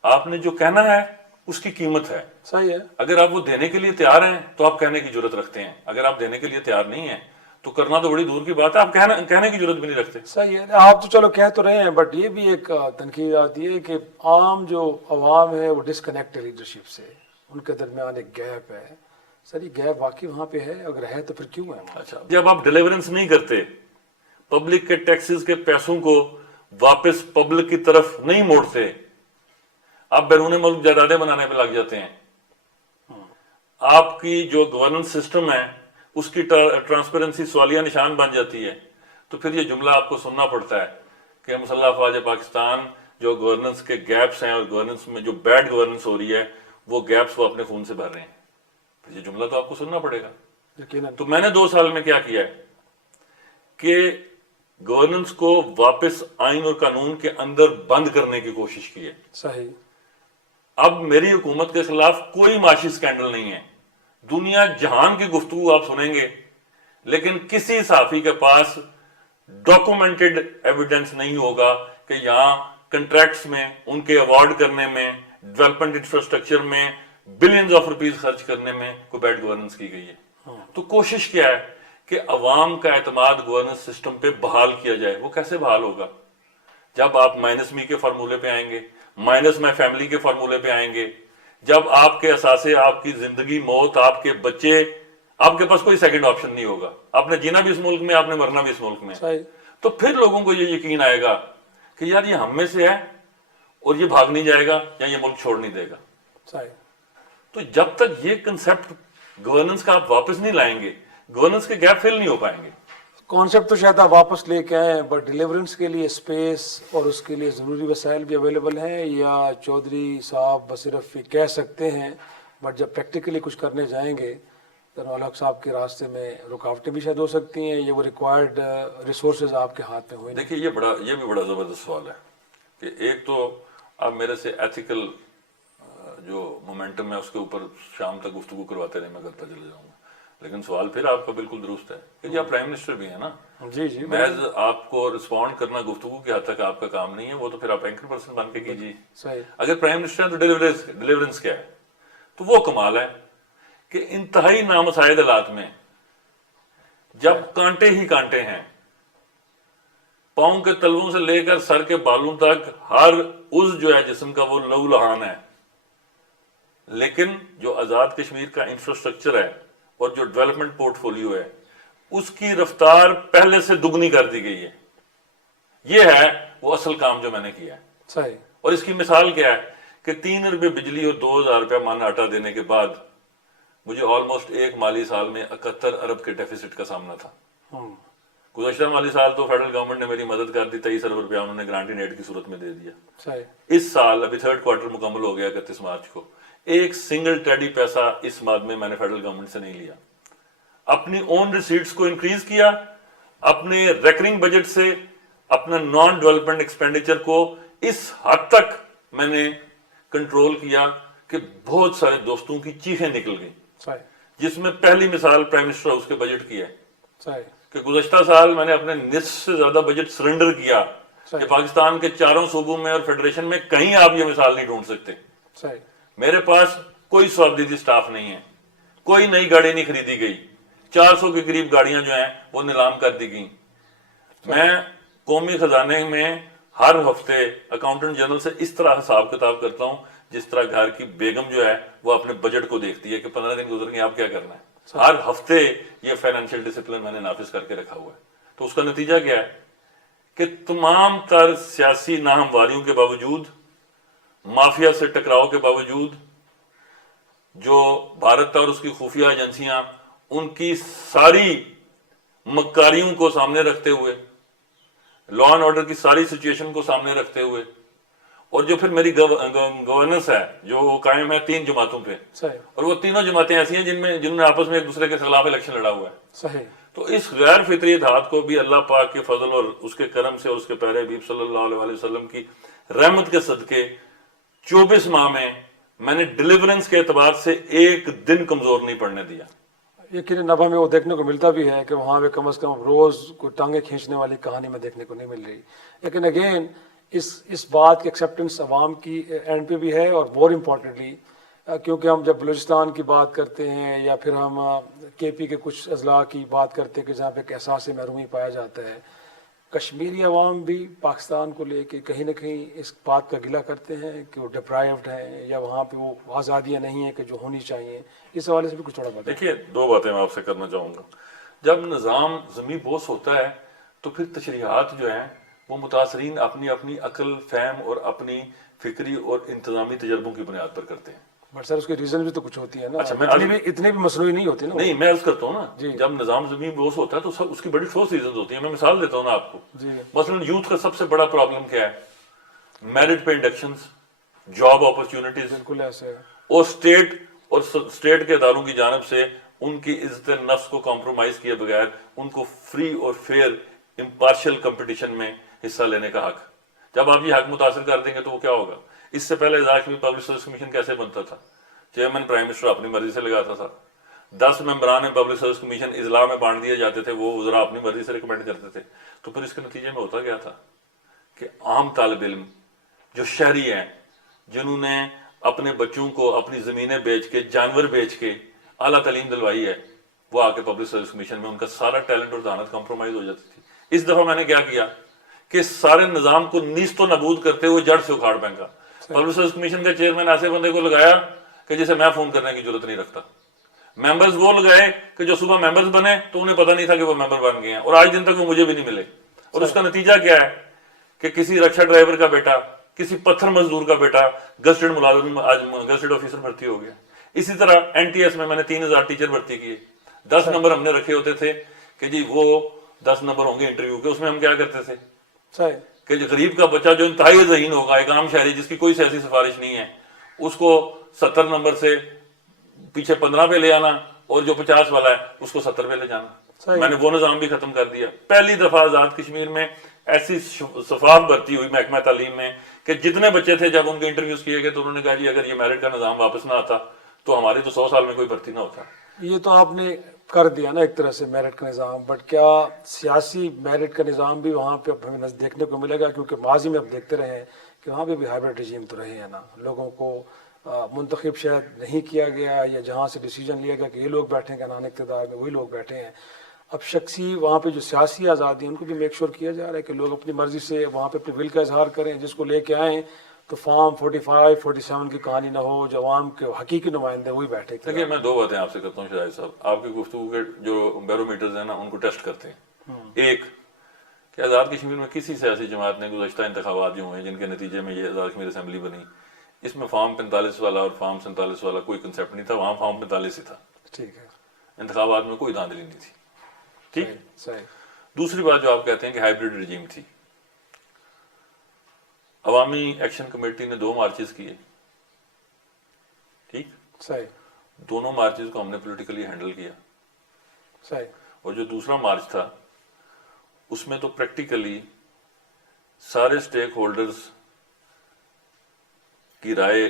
آپ نے جو کہنا ہے اس کی قیمت ہے. صحیح ہے. اگر آپ وہ دینے کے لیے تیار ہیں تو آپ کہنے کی جرت رکھتے ہیں، اگر آپ دینے کے لیے تیار نہیں ہیں تو کرنا تو بڑی دور کی بات ہے، آپ کہنے کی ضرورت بھی نہیں رکھتے. صحیح ہے. آپ تو چلو کہہ تو رہے ہیں، بٹ یہ بھی ایک تنقید آتی ہے کہ عام جو عوام ہے وہ ڈسکنیکٹ ہے لیڈرشپ سے، ان کے درمیان ایک گیپ ہے. سر یہ گیپ واقعی وہاں پہ ہے؟ اگر ہے تو پھر کیوں ہے؟ اچھا، جب آپ ڈیلیورنس نہیں کرتے، پبلک کے ٹیکسز کے پیسوں کو واپس پبلک کی طرف نہیں موڑتے، آپ بیرون ملک جائیدادیں بنانے پہ لگ جاتے ہیں، آپ کی جو گورننس سسٹم ہے اس کی ٹرانسپیرنسی سوالیہ نشان بن جاتی ہے، تو پھر یہ جملہ آپ کو سننا پڑتا ہے کہ مسلح افواج پاکستان جو گورننس کے گیپس ہیں اور گورننس میں جو بیڈ گورننس ہو رہی ہے وہ گیپس وہ اپنے خون سے بھر رہے ہیں. پھر یہ جملہ تو آپ کو سننا پڑے گا. یقیناً. تو میں نے 2 سال میں کیا کیا ہے کہ گورننس کو واپس آئین اور قانون کے اندر بند کرنے کی کوشش کی ہے. صحیح. اب میری حکومت کے خلاف کوئی معاشی سکینڈل نہیں ہے. دنیا جہان کی گفتگو آپ سنیں گے لیکن کسی صحافی کے پاس ڈاکومنٹڈ ایویڈنس نہیں ہوگا کہ یہاں کنٹریکٹس میں، ان کے ایوارڈ کرنے میں، ڈیولپمنٹ انفراسٹرکچر میں بلینز آف روپیز خرچ کرنے میں کوئی بیڈ گورننس کی گئی ہے. تو کوشش کیا ہے کہ عوام کا اعتماد گورننس سسٹم پہ بحال کیا جائے. وہ کیسے بحال ہوگا؟ جب آپ مائنس می کے فارمولے پہ آئیں گے، مائنس مائی فیملی کے فارمولے پہ آئیں گے، جب آپ کے اثاثے، آپ کی زندگی، موت، آپ کے بچے، آپ کے پاس کوئی سیکنڈ آپشن نہیں ہوگا. آپ نے جینا بھی اس ملک میں، آپ نے مرنا بھی اس ملک میں. صحیح. تو پھر لوگوں کو یہ یقین آئے گا کہ یار یہ ہم میں سے ہے اور یہ بھاگ نہیں جائے گا یا یہ ملک چھوڑ نہیں دے گا. صحیح. تو جب تک یہ کنسپٹ گورننس کا آپ واپس نہیں لائیں گے، گورننس کے گیپ فل نہیں ہو پائیں گے. کانسیپٹ تو شاید آپ واپس لے کے آئیں، بٹ ڈیلیورنس کے لیے اسپیس اور اس کے لیے ضروری وسائل بھی اویلیبل ہیں، یا چودھری صاحب بس صرف یہ کہہ سکتے ہیں بٹ جب پریکٹیکلی کچھ کرنے جائیں گے تو الحق صاحب کے راستے میں رکاوٹیں بھی شاید ہو سکتی ہیں، یہ وہ ریکوائرڈ ریسورسز آپ کے ہاتھ میں ہوئے؟ دیکھیے یہ بھی بڑا زبردست سوال ہے کہ ایک تو آپ میرے سے ایتھیکل جو مومنٹم ہے اس کے اوپر شام تک گفتگو کرواتے رہے، میں کرتا چلے جاؤں گا، لیکن سوال پھر آپ کا بالکل درست ہے کہ جی آپ پرائم منسٹر بھی ہیں نا. جی جی. محض آپ کو رسپونڈ کرنا گفتگو کی حد تک آپ کا کام نہیں ہے، وہ تو پھر آپ اینکر پرسن بن کے کیجیے. صحیح. اگر پرائم منسٹر ہے تو ڈیلیورنس کیا ہے؟ تو وہ کمال ہے کہ انتہائی نامساعد حالات میں جب کانٹے ہی کانٹے ہیں، پاؤں کے تلووں سے لے کر سر کے بالوں تک ہر عضو جو ہے جسم کا وہ لہو لہان ہے، لیکن جو آزاد کشمیر کا انفراسٹرکچر ہے اور جو ڈیولپمنٹ پورٹ فولیو ہے اس کی رفتار پہلے سے دگنی کر دی گئی ہے. یہ ہے وہ اصل کام جو میں نے کیا ہے. صحیح. اور اس کی مثال کیا ہے کہ 3 روپے بجلی اور 2000 روپے من آٹا دینے کے بعد مجھے آلموسٹ ایک مالی سال میں 71 ارب کے ڈیفیسٹ کا سامنا تھا. گزشتہ مالی سال تو فیڈرل گورنمنٹ نے میری مدد کر دی، 23 ارب روپیہ انہوں نے گرانٹنگ ایڈ کی صورت میں دے دیا. صحیح. اس سال ابھی 3rd کوارٹر مکمل ہو گیا 31 مارچ کو، ایک سنگل ٹیڈی پیسہ اس ماد میں نے فیڈرل گورنمنٹ سے نہیں لیا. اپنی اون ریسیٹس کو انکریز کیا، اپنے ریکرنگ بجٹ سے اپنا نان ڈیولپمنٹ ایکسپینڈیچر کو اس حد تک میں نے کنٹرول کیا کہ بہت سارے دوستوں کی چیخیں نکل گئیں، صحیح جس میں پہلی مثال پرائم منسٹر ہاؤس کے بجٹ کی ہے صحیح کہ گزشتہ سال میں نے اپنے نصف سے زیادہ بجٹ سرنڈر کیا کہ پاکستان کے چاروں صوبوں میں اور فیڈریشن میں کہیں آپ یہ مثال نہیں ڈھونڈ سکتے. صحیح میرے پاس کوئی سوابدیدی سٹاف نہیں ہے، کوئی نئی گاڑی نہیں خریدی گئی، 400 کے قریب گاڑیاں جو ہیں وہ نیلام کر دی گئیں. میں قومی خزانے میں ہر ہفتے اکاؤنٹنٹ جنرل سے اس طرح حساب کتاب کرتا ہوں جس طرح گھر کی بیگم جو ہے وہ اپنے بجٹ کو دیکھتی ہے کہ 15 دن گزر گئے آپ کیا کرنا ہے. ہر ہفتے یہ فائنینشیل ڈسپلن میں نے نافذ کر کے رکھا ہوا ہے. تو اس کا نتیجہ کیا ہے کہ تمام تر سیاسی ناہمواریوں کے باوجود، مافیا سے ٹکراؤ کے باوجود، جو بھارت اور اس کی خفیہ ایجنسیاں ان کی ساری مکاریوں کو سامنے رکھتے ہوئے، لا اینڈ آرڈر کی ساری سچویشن کو سامنے رکھتے ہوئے، اور جو پھر میری گورننس ہے جو وہ قائم ہے 3 جماعتوں پہ، صحیح اور وہ تینوں جماعتیں ایسی ہیں جنہوں نے آپس میں ایک دوسرے کے خلاف الیکشن لڑا ہوا ہے. صحیح تو اس غیر فطری اتحاد کو بھی اللہ پاک کے فضل اور اس کے کرم سے اور اس کے پیارے حبیب صلی اللہ علیہ وسلم کی رحمت کے صدقے 24 ماہ میں نے ڈیلیورنس کے اعتبار سے ایک دن کمزور نہیں پڑنے دیا. یقیناً نبا میں وہ دیکھنے کو ملتا بھی ہے کہ وہاں پہ کم از کم روز کوئی ٹانگیں کھینچنے والی کہانی میں دیکھنے کو نہیں مل رہی. لیکن اگین اس بات کی ایکسیپٹنس عوام کی اینڈ پہ بھی ہے، اور مور امپورٹنٹلی کیونکہ ہم جب بلوچستان کی بات کرتے ہیں یا پھر ہم کے پی کے کچھ اضلاع کی بات کرتے ہیں کہ جہاں پہ ایک احساس محرومی پایا جاتا ہے، کشمیری عوام بھی پاکستان کو لے کے کہیں نہ کہیں اس بات کا گلہ کرتے ہیں کہ وہ ڈپرائیوڈ ہیں یا وہاں پہ وہ آزادیاں نہیں ہیں کہ جو ہونی چاہیے. اس حوالے سے بھی کچھ تھوڑا بتائیں. دیکھیے 2 باتیں میں آپ سے کرنا چاہوں گا. جب نظام زمیں بوس ہوتا ہے تو پھر تشریحات جو ہیں وہ متاثرین اپنی اپنی عقل، فہم اور اپنی فکری اور انتظامی تجربوں کی بنیاد پر کرتے ہیں. بٹ سر اس کی ریزن بھی تو کچھ ہوتی ہے نا. اچھا، اتنی بھی مصنوعی نہیں ہوتی نا. نہیں، میں عرض کرتا ہوں نا، جب نظام زمین بوس ہوتا ہے تو اس کی بڑی ٹھوس ریزنز ہوتی ہیں. میں مثال دیتا ہوں نا آپ کو. مثلا یوتھ کا سب سے بڑا پرابلم کیا ہے؟ میرٹ پہ انڈکشنز، جاب اپرچونٹیز، بالکل ایسے ہے. اور اسٹیٹ کے اداروں کی جانب سے ان کی عزت نفس کو کمپرومائز کیے بغیر ان کو فری اور فیئر امپارشل کمپٹیشن میں حصہ لینے کا حق. جب آپ یہ حق متاثر کر دیں گے تو وہ کیا ہوگا؟ اس سے پہلے ذاکر پبلک سروس کمیشن کیسے بنتا تھا؟ چیئرمین پرائم منسٹر اپنی مرضی سے لگاتا تھا. 10 ممبران پبلک سروس کمیشن اضلاع میں بانٹ دیے جاتے تھے، وہ وزراء اپنی مرضی سے ریکمینڈ کرتے تھے. تو پھر اس کے نتیجے میں ہوتا کیا تھا کہ عام طالب علم جو شہری ہیں، جنہوں نے اپنے بچوں کو اپنی زمینیں بیچ کے، جانور بیچ کے اعلیٰ تعلیم دلوائی ہے، وہ آ کے پبلک سروس کمیشن میں ان کا سارا ٹیلنٹ اور ذہانت کمپرومائز ہو جاتی تھی. اس دفعہ میں نے کیا کیا کہ سارے نظام کو نیست و نابود کرتے ہوئے جڑ سے اکھاڑ پھینکا. پبلک سروس کمیشن کا چیئرمین ایسے بندے کو لگایا کہ جسے میں فون کرنے کی ضرورت نہیں رکھتا. ممبرز وہ لگائے کہ جو صبح ممبرز بنے تو انہیں پتہ نہیں تھا کہ وہ ممبر بن گئے ہیں، اور آج دن تک وہ مجھے بھی نہیں ملے. اور اس کا نتیجہ کیا ہے کہ کسی رکشا ڈرائیور کا بیٹا، کسی پتھر مزدور کا بیٹا گزٹڈ ملازم آج گزٹڈ آفیسر بھرتی ہو گیا. اسی طرح این ٹی ایس میں نے 3000 ٹیچر بھرتی کیے. 10 نمبر ہم نے رکھے ہوتے تھے کہ جی وہ 10 نمبر ہوں گے انٹرویو کے. اس میں ہم کیا کرتے تھے کہ جو غریب کا بچہ جو انتہائی ذہین ہوگا، ایک عام شہری جس کی کوئی سیاسی سفارش نہیں ہے، اس کو 70 نمبر سے پیچھے 15 پہ لے آنا، اور جو 50 والا ہے اس کو 70 پہ لے جانا. میں نے وہ نظام بھی ختم کر دیا. پہلی دفعہ آزاد کشمیر میں ایسی شفاف بھرتی ہوئی محکمہ تعلیم میں کہ جتنے بچے تھے جب ان کے انٹرویوز کیے گئے تو انہوں نے کہا جی اگر یہ میرٹ کا نظام واپس نہ آتا تو ہماری تو 100 سال میں کوئی بھرتی نہ ہوتا. یہ تو آپ نے کر دیا نا ایک طرح سے میرٹ کا نظام، بٹ کیا سیاسی میرٹ کا نظام بھی وہاں پہ ہمیں دیکھنے کو ملے گا؟ کیونکہ ماضی میں اب دیکھتے رہے ہیں کہ وہاں پہ بھی ہائبرڈ رجیم تو رہے ہیں نا. لوگوں کو منتخب شاید نہیں کیا گیا، یا جہاں سے ڈیسیجن لیا گیا کہ یہ لوگ بیٹھے ہیں کانان اقتدار میں، وہی لوگ بیٹھے ہیں. اب شخصی وہاں پہ جو سیاسی آزادی ان کو بھی میک شور کیا جا رہا ہے کہ لوگ اپنی مرضی سے وہاں پہ اپنے ول کا اظہار کریں. جس کو لے کے آئیں تو فارم 45 47 کی کہانی نہ ہو، جو عوام کے حقیقی نمائندے وہی بیٹھے. دیکھیے میں 2 باتیں آپ سے کرتا ہوں شاہد صاحب. آپ کی گفتگو کے جو بیرومیٹرز ہیں نا ان کو ٹیسٹ کرتے ہیں. ایک کہ آزاد کشمیر میں کسی سیاسی جماعت نے گزشتہ انتخابات جو ہوئے جن کے نتیجے میں یہ آزاد کشمیر اسمبلی بنی، اس میں فارم 45 والا اور فارم 47 والا کوئی کنسیپٹ نہیں تھا. وہاں فارم 45 ہی تھا. ٹھیک ہے. انتخابات میں کوئی دھاندلی نہیں تھی. ٹھیک. صحیح. دوسری بات جو آپ کہتے ہیں کہ ہائبرڈ رجیم تھی، عوامی ایکشن کمیٹی نے 2 مارچز کیے. ٹھیک. صحیح. دونوں مارچز کو ہم نے پولیٹیکلی ہینڈل کیا. صحیح. اور جو دوسرا مارچ تھا اس میں تو پریکٹیکلی سارے سٹیک ہولڈرز کی رائے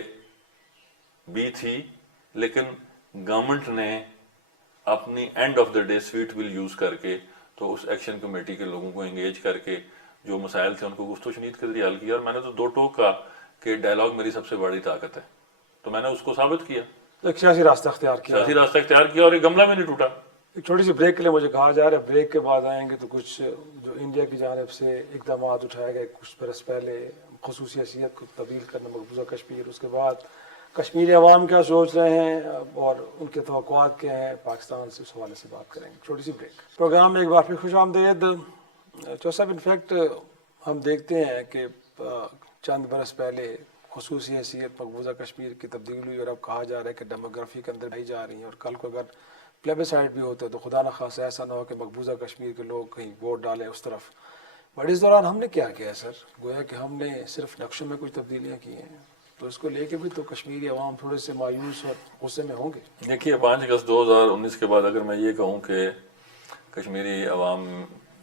بھی تھی، لیکن گورنمنٹ نے اپنی end of the day sweet will use کر کے تو اس ایکشن کمیٹی کے لوگوں کو انگیج کر کے جو مسائل تھے ان کو گفت و شنید کے ذریعے حل کیا. اور میں نے تو دو ٹوک کہا کہ ڈائلاگ میری سب سے بڑی طاقت ہے، تو میں نے اس کو ثابت کیا، ایک سیاسی راستہ اختیار کیا. سیاسی راستہ اختیار کیا اور ایک گملہ میں نہیں ٹوٹا. ایک چھوٹی سی بریک کے لیے مجھے کہا جا رہا ہے، بریک کے بعد آئیں گے تو کچھ جو انڈیا کی جانب سے اقدامات اٹھائے گئے کچھ برس پہلے، خصوصی حیثیت کو تبدیل کرنا مقبوضہ کشمیر، اس کے بعد کشمیری عوام کیا سوچ رہے ہیں اور ان کے توقعات کیا ہیں پاکستان سے، اس حوالے سے بات کریں گے. چھوٹی سی بریک. پروگرام میں ایک بار پھر خوش آمدید. چو صاحب، انفیکٹ ہم دیکھتے ہیں کہ چند برس پہلے خصوصی حیثیت مقبوضہ کشمیر کی تبدیل ہوئی اور اب کہا جا رہا ہے کہ ڈیموگرافی کے اندر بھائی جا رہی ہیں، اور کل کو اگر پلیبسائڈ بھی ہوتے تو خدا نخواستہ ایسا نہ ہو کہ مقبوضہ کشمیر کے لوگ کہیں ووٹ ڈالیں اس طرف. بٹ اس دوران ہم نے کیا کیا ہے سر؟ گویا کہ ہم نے صرف نقشوں میں کچھ تبدیلیاں کی ہیں، تو اس کو لے کے بھی تو کشمیری عوام تھوڑے سے مایوس اور غصے میں ہوں گے. دیکھیے 5 اگست 2019 کے بعد اگر میں یہ کہوں کہ کشمیری عوام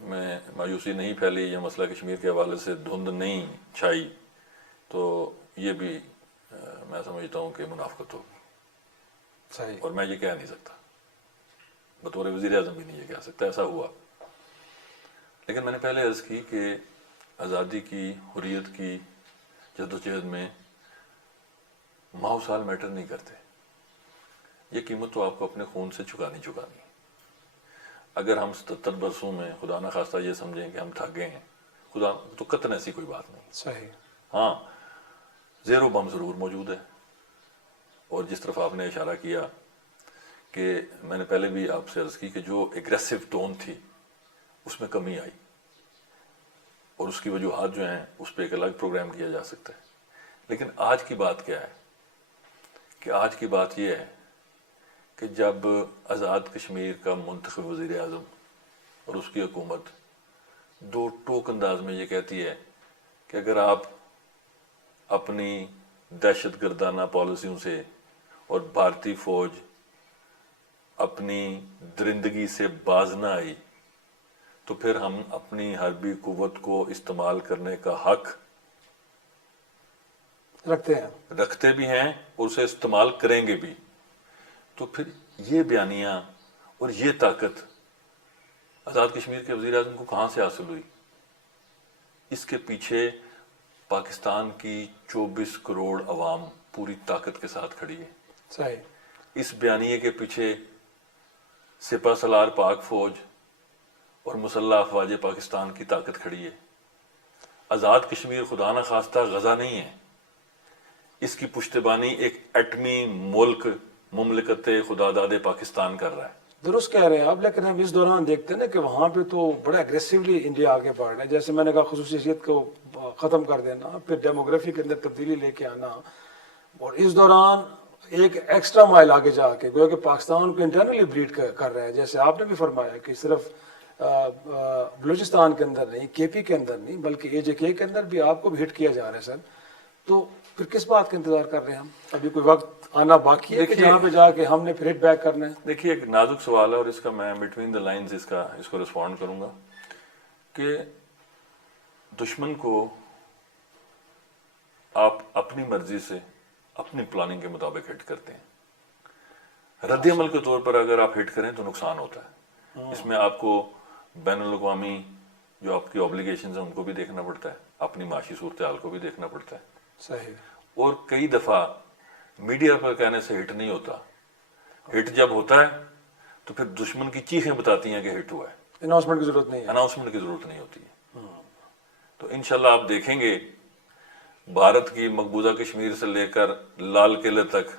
میں مایوسی نہیں پھیلی یا مسئلہ کشمیر کے حوالے سے دھند نہیں چھائی، تو یہ بھی میں سمجھتا ہوں کہ منافقت ہوگی. صحیح. اور میں یہ کہہ نہیں سکتا، بطور وزیر اعظم بھی نہیں یہ کہہ سکتا ایسا ہوا. لیکن میں نے پہلے عرض کی کہ آزادی کی، حریت کی جدوجہد میں ماہ سال میٹر نہیں کرتے. یہ قیمت تو آپ کو اپنے خون سے چکانی ہے. اگر ہم 77 برسوں میں خدا نخواستہ یہ سمجھیں کہ ہم تھک گئے ہیں، خدا تو قطعاً ایسی کوئی بات نہیں. صحیح. ہاں، زیر و بم ضرور موجود ہے. اور جس طرف آپ نے اشارہ کیا کہ میں نے پہلے بھی آپ سے عرض کی کہ جو ایگریسو ٹون تھی اس میں کمی آئی، اور اس کی وجوہات جو ہیں اس پہ ایک الگ پروگرام کیا جا سکتا ہے. لیکن آج کی بات کیا ہے کہ آج کی بات یہ ہے کہ جب آزاد کشمیر کا منتخب وزیر اعظم اور اس کی حکومت دو ٹوک انداز میں یہ کہتی ہے کہ اگر آپ اپنی دہشت گردانہ پالیسیوں سے اور بھارتی فوج اپنی درندگی سے باز نہ آئی تو پھر ہم اپنی حربی قوت کو استعمال کرنے کا حق رکھتے بھی ہیں اور اسے استعمال کریں گے بھی. تو پھر یہ بیانیہ اور یہ طاقت آزاد کشمیر کے وزیر اعظم کو کہاں سے حاصل ہوئی؟ اس کے پیچھے پاکستان کی 24 کروڑ عوام پوری طاقت کے ساتھ کھڑی ہے. صحیح. اس بیانیے کے پیچھے سپہ سالار پاک فوج اور مسلح افواج پاکستان کی طاقت کھڑی ہے. آزاد کشمیر خدا نہ خواستہ غزہ نہیں ہے، اس کی پشتبانی ایک ایٹمی ملک مملکت خدا داد پاکستان کر رہا ہے. درست کہہ رہے ہیں آپ، لیکن ہم اس دوران دیکھتے ہیں نا کہ وہاں پہ تو بڑا اگریسولی انڈیا آگے بڑھ رہا ہے. جیسے میں نے کہا خصوصی حیثیت کو ختم کر دینا، پھر ڈیموگرافی کے اندر تبدیلی لے کے آنا، اور اس دوران ایک ایکسٹرا مائل آگے جا کے گویا کہ پاکستان کو انٹرنلی بلیڈ کر رہا ہے. جیسے آپ نے بھی فرمایا کہ صرف بلوچستان کے اندر نہیں، کے پی کے اندر نہیں، بلکہ اے جے کے کے اندر بھی آپ کو بھی ہٹ کیا جا رہا ہے سر. تو پھر کس بات کا انتظار کر رہے ہیں ہم؟ ابھی کوئی وقت آنا باقی ہے کہ جہاں پہ جا کے ہم نے پھر ہٹ بیک کرنا ہے. دیکھیے ایک نازک سوال ہے اور اس کا میں بٹوین دا لائنز اس کو رسپونڈ کروں گا کہ دشمن کو آپ اپنی مرضی سے اپنی پلاننگ کے مطابق ہٹ کرتے ہیں. رد عمل کے طور پر اگر آپ ہٹ کریں تو نقصان ہوتا ہے. اس میں آپ کو بین الاقوامی جو آپ کی اوبلیگیشنز ہیں ان کو بھی دیکھنا پڑتا ہے، اپنی معاشی صورتحال کو بھی دیکھنا پڑتا ہے. صحیح. اور کئی دفعہ میڈیا پر کہنے سے ہٹ نہیں ہوتا. ہٹ جب ہوتا ہے تو پھر دشمن کی چیخیں بتاتی ہیں کہ ہٹ ہوا ہے. اناؤنسمنٹ کی ضرورت نہیں ہے. اناؤنسمنٹ کی ضرورت نہیں ہوتی ہے. تو انشاءاللہ آپ دیکھیں گے بھارت کی مقبوضہ کشمیر سے لے کر لال قلعے تک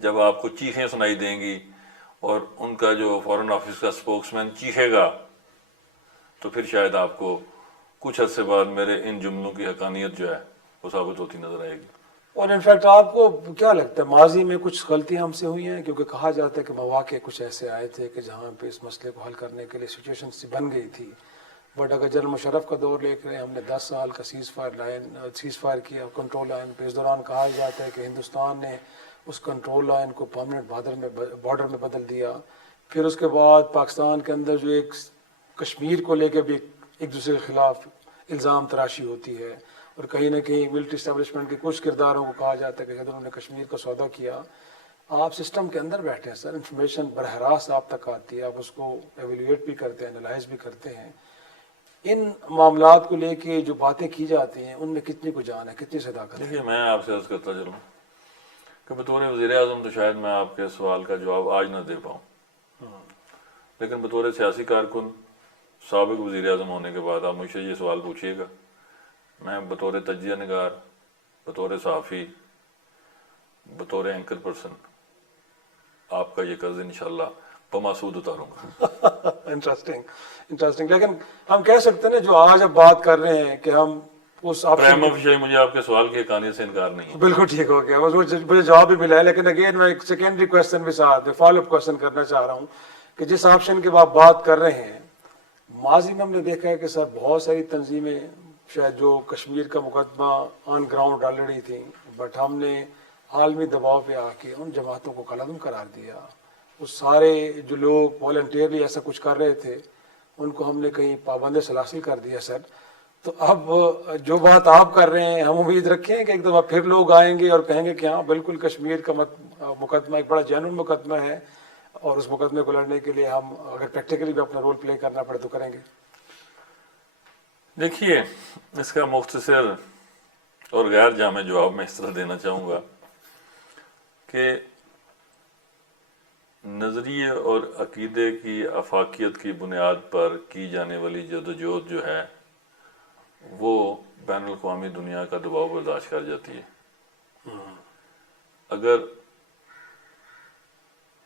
جب آپ کو چیخیں سنائی دیں گی اور ان کا جو فارن آفس کا اسپوکس مین چیخے گا تو پھر شاید آپ کو کچھ عرصے بعد میرے ان جملوں کی حقانیت جو ہے وہ ثابت ہوتی نظر آئے گی. اور انفیکٹ آپ کو کیا لگتا ہے ماضی میں کچھ غلطیاں ہم سے ہوئی ہیں؟ کیونکہ کہا جاتا ہے کہ مواقع کچھ ایسے آئے تھے کہ جہاں پہ اس مسئلے کو حل کرنے کے لیے سچویشن سی بن گئی تھی. بٹ اگر جنرل مشرف کا دور لے کر ہم نے 10 سال کا سیز فائر کیا کنٹرول لائن پہ. اس دوران کہا جاتا ہے کہ ہندوستان نے اس کنٹرول لائن کو پرماننٹ بارڈر میں بدل دیا. پھر اس کے بعد پاکستان کے اندر جو ایک کشمیر کو لے کے بھی ایک دوسرے کے خلاف الزام تراشی ہوتی ہے. اور کہیں نہ کہیں ملٹری اسٹیبلشمنٹ کے کچھ کرداروں کو کہا جاتا ہے کہ جب انہوں نے کشمیر کا سودا کیا. آپ سسٹم کے اندر بیٹھے ہیں سر, انفارمیشن براہ راست آپ تک آتی ہے, آپ اس کو ایویلویٹ بھی کرتے ہیں, انالائز بھی کرتے ہیں. ان معاملات کو لے کے جو باتیں کی جاتی ہیں ان میں کتنی کو جان ہے, کتنی صداقت ہے؟ دیکھیے میں آپ سے عرض کرتا چلوں کہ بطور وزیر اعظم تو شاید میں آپ کے سوال کا جواب آج نہ دے پاؤں, لیکن بطور سیاسی کارکن سابق وزیر اعظم ہونے کے بعد آپ مجھ سے یہ سوال پوچھیے گا, میں بطور تجزیہ نگار, بطور صحافی, بطور اینکر پرسن آپ کا یہ قرض انشاءاللہ بماسود اتاروں گا. انٹرسٹنگ. لیکن ہم کہہ سکتے ہیں نا جو آج اب بات کر رہے ہیں کہ ہم اس پرائم آفیشلی مجھے آپ کے سوال کی حقانیت سے انکار نہیں ہے. بالکل ٹھیک ہو گیا, مجھے جواب بھی ملا ہے. لیکن اگین میں ایک سیکنڈری کوشچن بھی ساتھ فالو اپ کوشچن کرنا چاہ رہا ہوں کہ جس آپشن کی آپ بات کر رہے ہیں, ماضی میں ہم نے دیکھا ہے کہ سر بہت ساری تنظیمیں شاید جو کشمیر کا مقدمہ آن گراؤنڈ ڈال رہی تھیں, بٹ ہم نے عالمی دباؤ پہ آ کے ان جماعتوں کو کالعدم قرار دیا. اس سارے جو لوگ والنٹیئرلی ایسا کچھ کر رہے تھے ان کو ہم نے کہیں پابند سلاسل کر دیا سر. تو اب جو بات آپ کر رہے ہیں ہم امید رکھیں کہ ایک دفعہ پھر لوگ آئیں گے اور کہیں گے کہ ہاں بالکل کشمیر کا مقدمہ ایک بڑا جینون مقدمہ ہے, اور اس مقدمے کو لڑنے کے لیے ہم اگر پریکٹیکلی بھی اپنا رول پلے کرنا پڑے تو کریں گے. دیکھیے اس کا مختصر اور غیر جامع جواب میں اس طرح دینا چاہوں گا کہ نظریے اور عقیدے کی افاقیت کی بنیاد پر کی جانے والی جدوجہد جو ہے وہ بین الاقوامی دنیا کا دباؤ برداشت کر جاتی ہے. اگر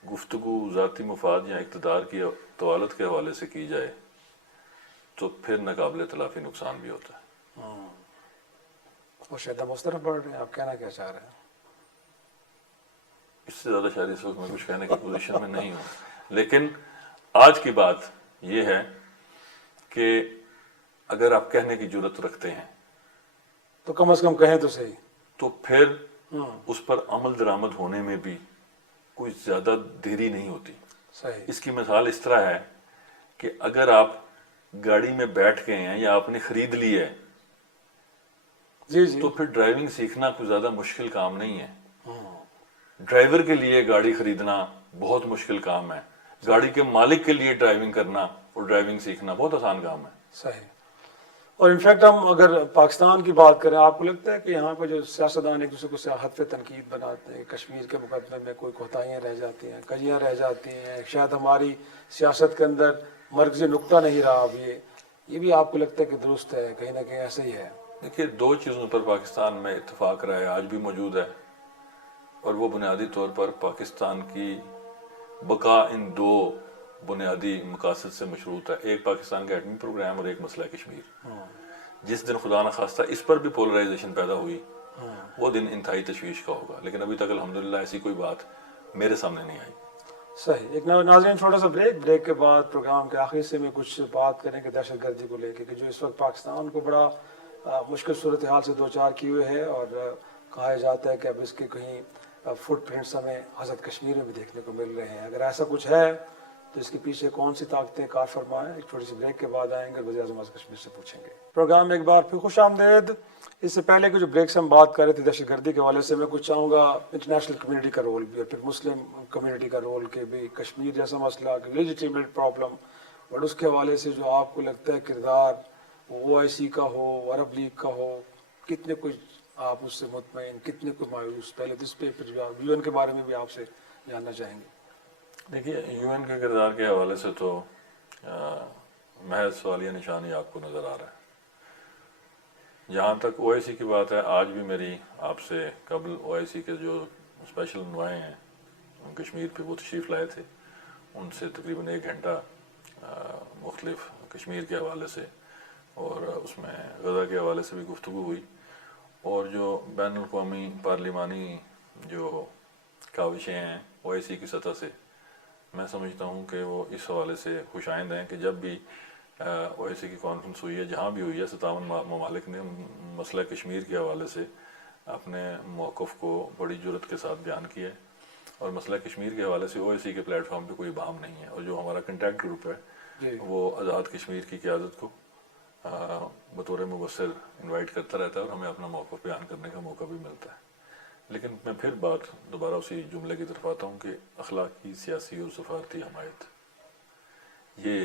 گفتگو ذاتی مفاد یا اقتدار کی طوالت کے حوالے سے کی جائے تو پھر ناقابل تلافی نقصان بھی ہوتا ہے. اور شاید ہم اس طرف بڑھ رہے ہیں, آپ کہنا کیا چاہ رہے ہیں؟ اس سے زیادہ شاید اس وقت میں کچھ کہنے کی پوزیشن میں نہیں ہوں, لیکن آج کی بات یہ ہے کہ اگر آپ کہنے کی جرت رکھتے ہیں تو کم از کم کہیں تو صحیح, تو پھر اس پر عمل درآمد ہونے میں بھی کوئی زیادہ دیری نہیں ہوتی. صحیح. اس کی مثال اس طرح ہے کہ اگر آپ گاڑی میں بیٹھ گئے ہیں یا آپ نے خرید لی ہے جی جی تو پھر ڈرائیونگ سیکھنا کوئی زیادہ مشکل کام نہیں ہے. ڈرائیور کے لیے گاڑی خریدنا بہت مشکل کام ہے, گاڑی کے مالک کے لیے ڈرائیونگ کرنا اور ڈرائیونگ سیکھنا بہت آسان کام ہے. صحیح. اور انفیکٹ ہم اگر پاکستان کی بات کریں, آپ کو لگتا ہے کہ یہاں پہ جو سیاستدان ایک دوسرے کو حد پہ تنقید بناتے ہیں, کشمیر کے مقدمے میں کوئی کوتاہیاں رہ جاتی ہیں, کجیاں رہ جاتی ہیں, شاید ہماری سیاست کے اندر مرکزی نقطہ نہیں رہا اب یہ بھی آپ کو لگتا ہے کہ درست ہے, کہیں نہ کہیں ایسا ہی ہے؟ دیکھیے دو چیزوں پر پاکستان میں اتفاق رائے آج بھی موجود ہے, اور وہ بنیادی طور پر پاکستان کی بقا ان دو بنیادی مقاصد سے مشروط ہے. ایک پاکستان کا ایٹمی پروگرام اور ایک مسئلہ کشمیر. جس دن خدا نخواستہ اس پر بھی پولرائزیشن پیدا ہوئی وہ دن انتہائی تشویش کا ہوگا, لیکن ابھی تک الحمدللہ ایسی کوئی بات میرے سامنے نہیں آئی. صحیح. ایک ناظرین چھوٹا سا بریک کے بعد پروگرام کے آخر سے میں کچھ بات کریں کہ دہشت گردی کو لے کے کہ جو اس وقت پاکستان کو بڑا مشکل صورتحال سے دوچار کیے ہوئے ہے, اور کہا جاتا ہے کہ اب اس کے کہیں فٹ پرنٹس ہمیں آزاد کشمیر میں بھی دیکھنے کو مل رہے ہیں. اگر ایسا کچھ ہے تو اس کے پیچھے کون سی طاقتیں کار فرما ہیں؟ ایک چھوٹی سی بریک کے بعد آئیں گے, وزیر اعظم آزاد کشمیر سے پوچھیں گے. پروگرام میں ایک بار پھر خوش آمدید. اس سے پہلے کہ جو بریک سے ہم بات کر رہے تھے دہشت گردی کے حوالے سے, میں کچھ چاہوں گا انٹرنیشنل کمیونٹی کا رول بھی اور پھر مسلم کمیونٹی کا رول کہ بھی کشمیر جیسا مسئلہ لیجیٹیمیٹ پرابلم, اور اس کے حوالے سے جو آپ کو لگتا ہے کردار OIC کا ہو, عرب لیگ کا ہو, کتنے کچھ آپ اس سے مطمئن, کتنے کو مایوس, پہلے اس پہ پھر UN کے بارے میں بھی آپ سے جاننا چاہیں گے. دیکھیے UN کے کردار کے حوالے سے تو محض سوالیہ نشان ہی آپ کو نظر آ رہا ہے. جہاں تک OIC کی بات ہے, آج بھی میری آپ سے قبل OIC کے جو اسپیشل نمائیں ہیں کشمیر پہ وہ تشریف لائے تھے, ان سے تقریباً 1 گھنٹہ مختلف کشمیر کے حوالے سے اور اس میں غزہ کے حوالے سے بھی گفتگو ہوئی. اور جو بین الاقوامی پارلیمانی جو کاوشیں ہیں OIC کی سطح سے, میں سمجھتا ہوں کہ وہ اس حوالے سے خوش آئند ہیں کہ جب بھی OIC کی کانفرنس ہوئی ہے, جہاں بھی ہوئی ہے, 57 ممالک نے مسئلہ کشمیر کے حوالے سے اپنے موقف کو بڑی جرت کے ساتھ بیان کیا ہے. اور مسئلہ کشمیر کے حوالے سے OIC کے پلیٹ فارم پہ کوئی ابہام نہیں ہے, اور جو ہمارا کنٹیکٹ گروپ ہے وہ آزاد کشمیر کی قیادت کو بطور مبصر انوائٹ کرتا رہتا ہے اور ہمیں اپنا موقف بیان کرنے کا موقع بھی ملتا ہے. لیکن میں پھر دوبارہ اسی جملے کی طرف آتا ہوں کہ اخلاقی، سیاسی اور سفارتی حمایت یہ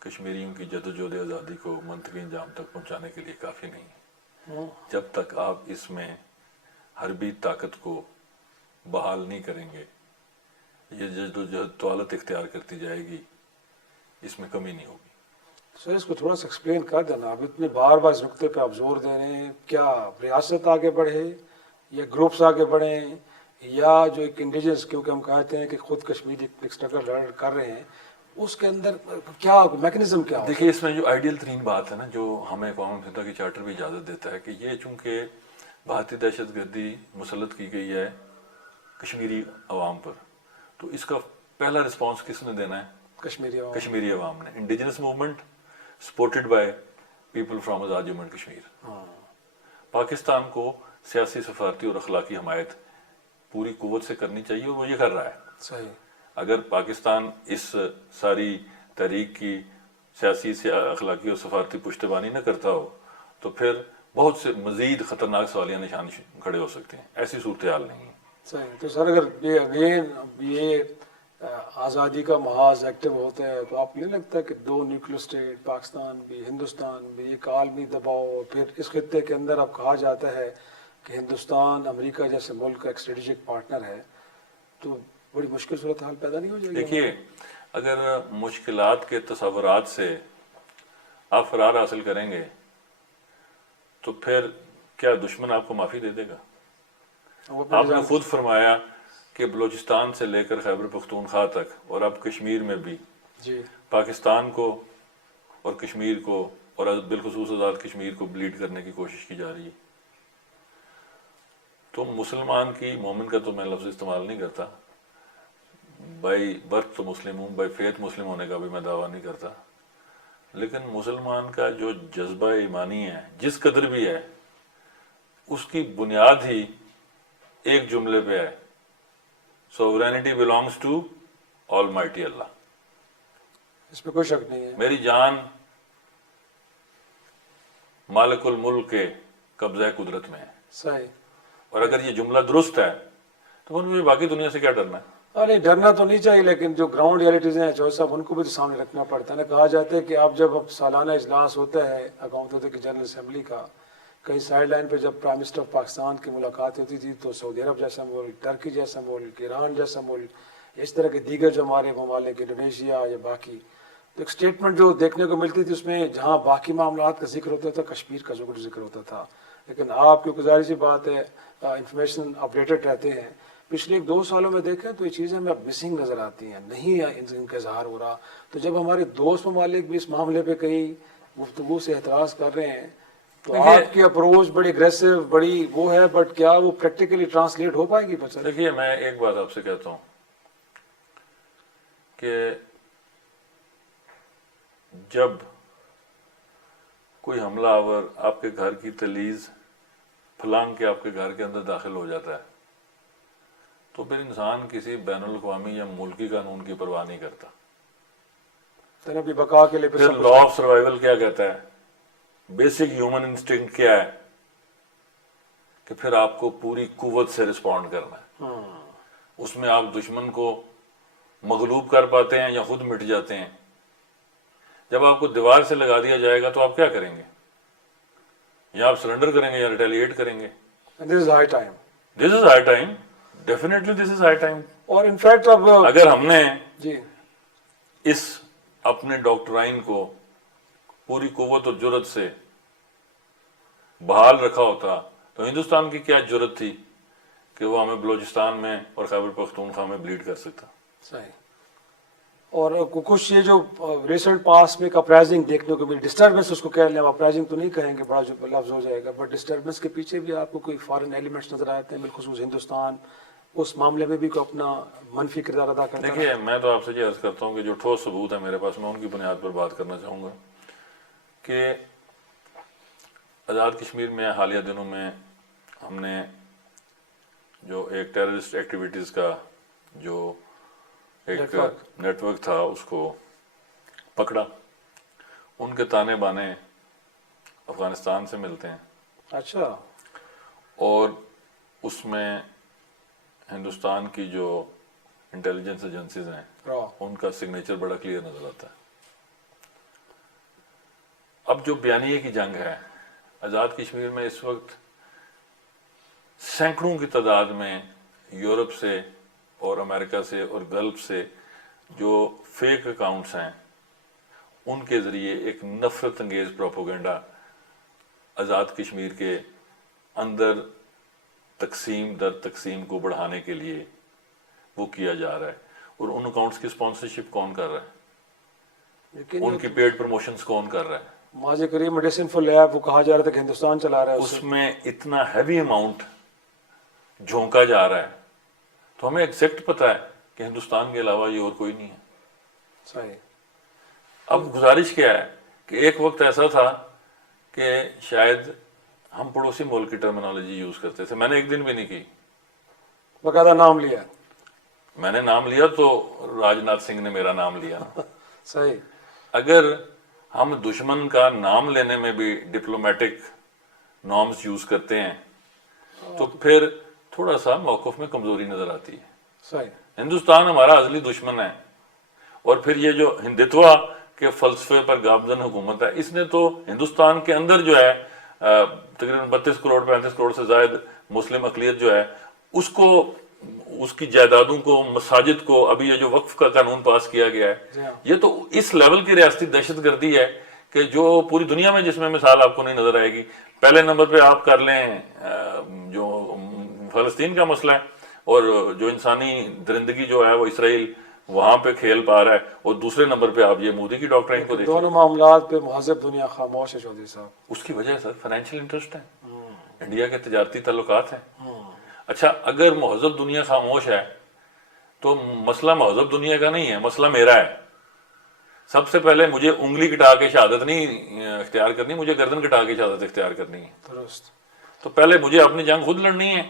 کشمیریوں کی جدوجہد آزادی کو منطقی انجام تک پہنچانے کے لیے کافی نہیں ہے. جب تک آپ اس میں حربی طاقت کو بحال نہیں کریں گے، یہ جدوجہد طوالت اختیار کرتی جائے گی، اس میں کمی نہیں ہوگی. سر اس کو تھوڑا سا ایکسپلین کر دینا. آپ اتنے بار بار اس نقطے پہ آپ زور دے رہے ہیں، کیا ریاست آگے بڑھے یا گروپس آگے بڑھیں یا جو ایک انڈیجنس، کیونکہ ہم کہتے ہیں کہ خود کشمیری ایک اسٹرگل کر رہے ہیں، اس کے اندر کیا میکنزم کیا ہو؟ دیکھیے، اس میں جو آئیڈیل ترین بات ہے نا، جو ہمیں اقوام متحدہ کی چارٹر بھی اجازت دیتا ہے، کہ یہ چونکہ بھارتی دہشت گردی مسلط کی گئی ہے کشمیری عوام پر، تو اس کا پہلا رسپانس کس نے دینا ہے؟ کشمیری عوام نے. Indigenous movement supported by people from Azad Jammu and Kashmir. Pakistan کو سیاسی، سفارتی اور اخلاقی حمایت پوری قوت سے کرنی چاہیے، اور وہ یہ کر رہا ہے. صحیح. اگر پاکستان اس ساری تحریک کی سیاسی، اخلاقی اور سفارتی پشتیبانی نہ کرتا ہو تو پھر بہت سے مزید خطرناک سوالیہ نشان کھڑے ہو سکتے ہیں. ایسی صورتحال نہیں ہے. صحیح. تو سر اگر یہ اگین یہ آزادی کا محاذ ایکٹیو ہوتا ہے تو آپ نہیں لگتا کہ دو نیوکلیر اسٹیٹ، پاکستان بھی ہندوستان بھی، ایک عالمی دباؤ، پھر اس خطے کے اندر اب کہا جاتا ہے کہ ہندوستان امریکہ جیسے ملک کا ایک اسٹریٹجک پارٹنر ہے، تو بڑی مشکل صورتحال پیدا نہیں ہو جائے گی؟ دیکھیے، اگر مشکلات کے تصورات سے آپ فرار حاصل کریں گے تو پھر کیا دشمن آپ کو معافی دے دے گا؟ آپ نے خود فرمایا کہ بلوچستان سے لے کر خیبر پختونخوا تک اور اب کشمیر میں بھی جی پاکستان کو اور کشمیر کو اور بالخصوص آزاد کشمیر کو بلیڈ کرنے کی کوشش کی جا رہی ہے. تو مسلمان کی، مومن کا تو میں لفظ استعمال نہیں کرتا، بائی برتھ تو مسلم ہوں، بائی فیتھ مسلم ہونے کا بھی میں دعویٰ نہیں کرتا، لیکن مسلمان کا جو جذبہ ایمانی ہے جس قدر بھی ہے، اس کی بنیاد ہی ایک جملے پہ ہے: sovereignty belongs to almighty اللہ. اس میں کوئی شک نہیں ہے. میری جان مالک الملک کے قبضہ قدرت میں ہے. صحیح. اور اگر یہ جملہ درست ہے تو مجھے باقی دنیا سے کیا ڈرنا ہے؟ نہیں، ڈرنا تو نہیں چاہیے، لیکن جو گراؤنڈ ریئلٹیز ہیں چوہے صاحب، ان کو بھی تو سامنے رکھنا پڑتا ہے نا. کہا جاتا ہے کہ آپ جب اب سالانہ اجلاس ہوتا ہے اقوام متحدہ کی جنرل اسمبلی کا، کہیں سائڈ لائن پہ جب پرائم منسٹر آف پاکستان کی ملاقات ہوتی تھی تو سعودی عرب جیسا ملک، ترکی جیسا ملک، ایران جیسا ملک، اس طرح کے دیگر جو ہمارے ممالک، انڈونیشیا یا باقی، تو ایک اسٹیٹمنٹ جو دیکھنے کو ملتی تھی اس میں جہاں باقی معاملات کا ذکر ہوتا تھا کشمیر کا ذکر ہوتا تھا. لیکن آپ کی گزارش سی بات ہے، انفارمیشن اپڈیٹڈ رہتے ہیں. پچھلے 1-2 سالوں میں دیکھیں تو یہ چیزیں ہمیں اب مسنگ نظر آتی ہیں، نہیں ان کا اظہار ہو رہا. تو جب ہمارے دوست ممالک بھی اس معاملے پہ کئی گفتگو سے اعتراض کر رہے ہیں تو آپ کی اپروچ بڑی اگریسو، بڑی وہ ہے، بٹ کیا وہ پریکٹیکلی ٹرانسلیٹ ہو پائے گی؟ بچہ دیکھیے، میں ایک بات آپ سے کہتا ہوں کہ جب کوئی حملہ آور آپ کے گھر کی دہلیز پھلانگ کے آپ کے گھر کے اندر داخل ہو جاتا ہے تو پھر انسان کسی بین الاقوامی یا ملکی قانون کی پرواہ نہیں کرتا. اپنی بقا کے لیے پھر لا آف سروائیول کیا کہتا ہے؟ بیسک ہیومن انسٹنکٹ کیا ہے؟ کہ پھر آپ کو پوری قوت سے رسپونڈ کرنا ہے. اس میں آپ دشمن کو مغلوب کر پاتے ہیں یا خود مٹ جاتے ہیں. جب آپ کو دیوار سے لگا دیا جائے گا تو آپ کیا کریں گے؟ یا آپ سرنڈر کریں گے یا ریٹیلیٹ کریں گے. This is high time. This is high time, definitely this is high time. اور انفیکٹ اب اگر ہم نے جی اس اپنے ڈاکٹرائن کو پوری قوت اور جرت سے بحال رکھا ہوتا تو ہندوستان کی کیا جرت تھی کہ وہ ہمیں بلوچستان میں اور خیبر پختونخوا میں بلیڈ کر سکتا. صحیح. اور کچھ یہ جو ریسنٹ پاس میں ایک اپرائزنگ دیکھنے کو ملی، ڈسٹربنس اس کو کہہ لیں، اپرائزنگ تو نہیں کہیں گے، بڑا جو لفظ ہو جائے گا، بٹ ڈسٹربنس کے پیچھے بھی آپ کو کوئی فارن ایلیمنٹس نظر آتے ہیں، بالخصوص ہندوستان اس معاملے میں بھی کوئی اپنا منفی کردار ادا کرتا ہے؟ دیکھیے، میں تو آپ سے یہ عرض کرتا ہوں کہ جو ٹھوس ثبوت ہے میرے پاس، میں ان کی بنیاد پر بات کرنا چاہوں گا کہ آزاد کشمیر میں حالیہ دنوں میں ہم نے جو ایک ٹیررسٹ ایکٹیویٹیز کا جو ایک نیٹ ورک تھا اس کو پکڑا. ان کے تانے بانے افغانستان سے ملتے ہیں، اچھا، اور اس میں ہندوستان کی جو انٹیلیجنس ایجنسیز ہیں ان کا سگنیچر بڑا کلیئر نظر آتا ہے۔ اب جو بیانیے کی جنگ ہے، آزاد کشمیر میں اس وقت سینکڑوں کی تعداد میں یورپ سے اور امریکہ سے اور گلف سے جو فیک اکاؤنٹس ہیں ان کے ذریعے ایک نفرت انگیز پروپیگنڈا آزاد کشمیر کے اندر تقسیم در تقسیم کو بڑھانے کے لیے وہ کیا جا رہا ہے، اور ان اکاؤنٹس کی اسپانسرشپ کون کر رہا ہے، لیکن ان کی پیڈ پروموشنز کون کر رہا ہے؟ ماضی قریب میڈیسن فور لیب وہ کہا جا رہا تھا کہ ہندوستان چلا رہا ہے اس میں اتنا ہیوی اماؤنٹ جھونکا جا رہا ہے، تو ہمیں ایگزیکٹ پتہ ہے کہ ہندوستان کے علاوہ یہ اور کوئی نہیں ہے۔ صحیح۔ اب گزارش کیا ہے کہ ایک وقت ایسا تھا کہ شاید ہم پڑوسی ملک کی ٹرمینالوجی یوز کرتے تھے، میں نے ایک دن بھی نہیں کی، باقاعدہ نام لیا۔ میں نے نام لیا تو راج ناتھ سنگھ نے میرا نام لیا۔ صحیح۔ اگر ہم دشمن کا نام لینے میں بھی ڈپلومیٹک نارمز یوز کرتے ہیں تو پھر تھوڑا سا موقف میں کمزوری نظر آتی ہے۔ صحیح۔ ہندوستان ہمارا ازلی دشمن ہے، اور پھر یہ جو ہندتوا کے فلسفے پر گامزن حکومت ہے، اس نے تو ہندوستان کے اندر جو ہے تقریباً 32 کروڑ 35 کروڑ سے زائد مسلم اقلیت جو ہے اس کو، اس کی جائیدادوں کو، مساجد کو، ابھی یہ جو وقف کا قانون پاس کیا گیا ہے، یہ تو اس لیول کی ریاستی دہشت گردی ہے کہ جو پوری دنیا میں جس میں مثال آپ کو نہیں نظر آئے گی۔ پہلے نمبر پہ آپ کر لیں جو فلسطین کا مسئلہ ہے، اور جو انسانی درندگی جو ہے وہ اسرائیل وہاں پہ کھیل پا رہا ہے، اور دوسرے نمبر پہ آپ یہ مودی کی ڈاکٹرائن کو دیکھیں۔ دونوں معاملات پہ مہذب دنیا خاموش ہے چودھری صاحب۔ اس کی وجہ سر فائنینشیل انٹرسٹ ہے، انڈیا کے تجارتی تعلقات ہیں۔ اچھا، اگر مہذب دنیا خاموش ہے تو مسئلہ مہذب دنیا کا نہیں ہے، مسئلہ میرا ہے۔ سب سے پہلے مجھے انگلی کٹا کے شہادت نہیں اختیار کرنی، مجھے گردن کٹا کے شہادت اختیار کرنی ہے۔ درست۔ تو پہلے مجھے اپنی جنگ خود لڑنی ہے،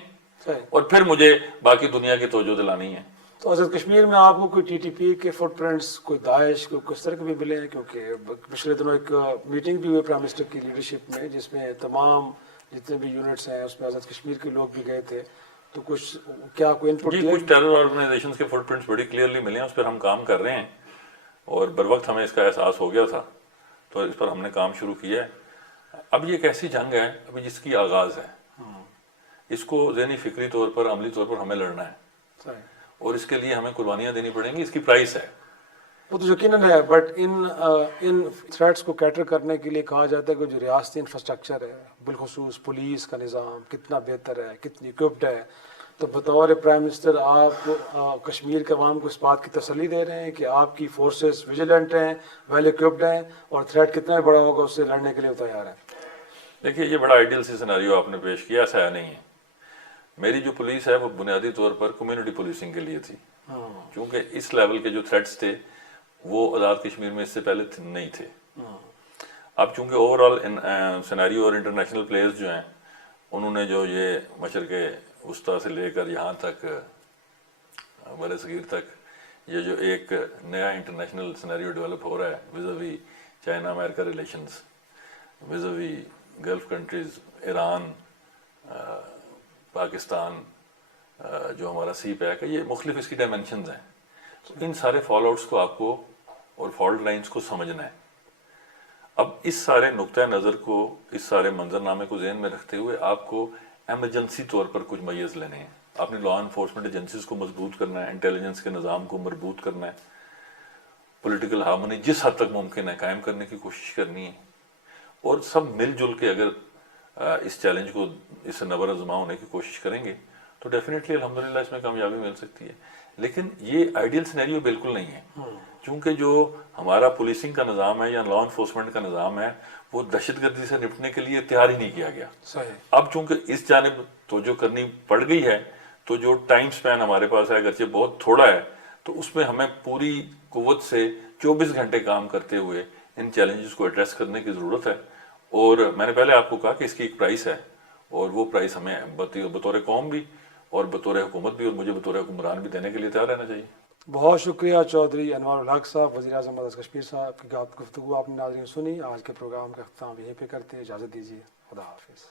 صحیح۔ اور پھر مجھے باقی دنیا کی توجہ دلانی ہے۔ تو آزاد کشمیر میں آپ کو کوئی ٹی ٹی پی کے فٹ پرنٹس، کوئی داعش، کوئی کس طرح کے بھی ملے ہیں؟ کیونکہ پچھلے دنوں ایک میٹنگ بھی ہوئی پرائم منسٹر کی لیڈرشپ میں جس میں تمام جتنے بھی یونٹس ہیں اس میں آزاد کشمیر کے لوگ بھی گئے تھے، تو کچھ کیا کوئی ان پٹ جی، کچھ ٹیرر آرگنائزیشنز کے فٹ پرنٹس بڑی کلیئرلی ملے ہیں، اس پر ہم کام کر رہے ہیں، اور بر وقت ہمیں اس کا احساس ہو گیا تھا تو اس پر ہم نے کام شروع کیا ہے۔ اب یہ ایک ایسی جنگ ہے ابھی جس کی آغاز ہے، اس کو ذہنی فکری طور پر عملی طور پر ہمیں لڑنا ہے، صحیح، اور اس کے لیے ہمیں قربانیاں دینی پڑیں گی، اس کی پرائس ہے۔ وہ تو یقیناً ہے، بٹ ان تھریٹس کو کیٹر کرنے کے لیے کہا جاتا ہے کہ جو ریاستی انفراسٹرکچر ہے، بالخصوص پولیس کا نظام کتنا بہتر ہے، کتنی اکوپڈ ہے، تو بطور پرائم منسٹر آپ کشمیر کے عوام کو اس بات کی تسلی دے رہے ہیں کہ آپ کی فورسز ویجیلنٹ ہیں، ویل اکوپڈ ہیں، اور تھریٹ کتنا بھی بڑا ہوگا اس سے لڑنے کے لیے تیار ہیں؟ دیکھیے، یہ بڑا آئیڈیل سی سیناریو آپ نے پیش کیا، ایسا ہے نہیں ہے۔ میری جو پولیس ہے وہ بنیادی طور پر کمیونٹی پولیسنگ کے لیے تھی، کیونکہ اس لیول کے جو تھریٹس تھے وہ آزاد کشمیر میں اس سے پہلے نہیں تھے۔ اب چونکہ اوور آل سیناریو اور انٹرنیشنل پلیئرز جو ہیں انہوں نے جو یہ مشرق وسطیٰ سے لے کر یہاں تک بر صغیر تک یہ جو ایک نیا انٹرنیشنل سیناریو ڈیولپ ہو رہا ہے vis a vis China America relations, vis a vis Gulf countries, Iran, Pakistan, جو ہمارا سی پیک ہے، یہ مختلف اس کی ڈائمینشنز ہیں۔ تو ان سارے فال آؤٹس کو آپ کو اور فالٹ لائنز کو سمجھنا ہے۔ اب اس سارے نقطہ نظر کو، اس سارے منظرنامے کو ذہن میں رکھتے ہوئے آپ کو ایمرجنسی طور پر کچھ میز لینے ہیں۔ آپ نے لا انفورسمنٹ ایجنسیز کو مضبوط کرنا ہے، انٹیلیجنس کے نظام کو مربوط کرنا ہے، پولیٹیکل ہارمونی جس حد تک ممکن ہے قائم کرنے کی کوشش کرنی ہے، اور سب مل جل کے اگر اس چیلنج کو، اس سے نبر آزما ہونے کی کوشش کریں گے تو ڈیفینیٹلی الحمدللہ اس میں کامیابی مل سکتی ہے۔ لیکن یہ آئیڈیل سینیریو بالکل نہیں ہے، چونکہ جو ہمارا پولیسنگ کا نظام ہے یا لا انفورسمنٹ کا نظام ہے وہ دہشت گردی سے نپٹنے کے لیے تیار ہی نہیں کیا گیا۔ اب چونکہ اس جانب توجہ کرنی پڑ گئی ہے تو جو ٹائم سپین ہمارے پاس ہے اگرچہ بہت تھوڑا ہے، تو اس میں ہمیں پوری قوت سے 24 گھنٹے کام کرتے ہوئے ان چیلنجز کو ایڈریس کرنے کی ضرورت ہے۔ اور میں نے پہلے آپ کو کہا کہ اس کی ایک پرائس ہے، اور وہ پرائس ہمیں بطور قوم بھی اور بطور حکومت بھی اور مجھے بطور حکمران بھی دینے کے لیے تیار رہنا چاہیے۔ بہت شکریہ چودھری انوار الحق صاحب، وزیر اعظم مدد کشمیر صاحب کی گفتگو آپ نے ناظرین سنی۔ آج کے پروگرام کا اختتام یہیں پہ کرتے ہیں، اجازت دیجیے، خدا حافظ۔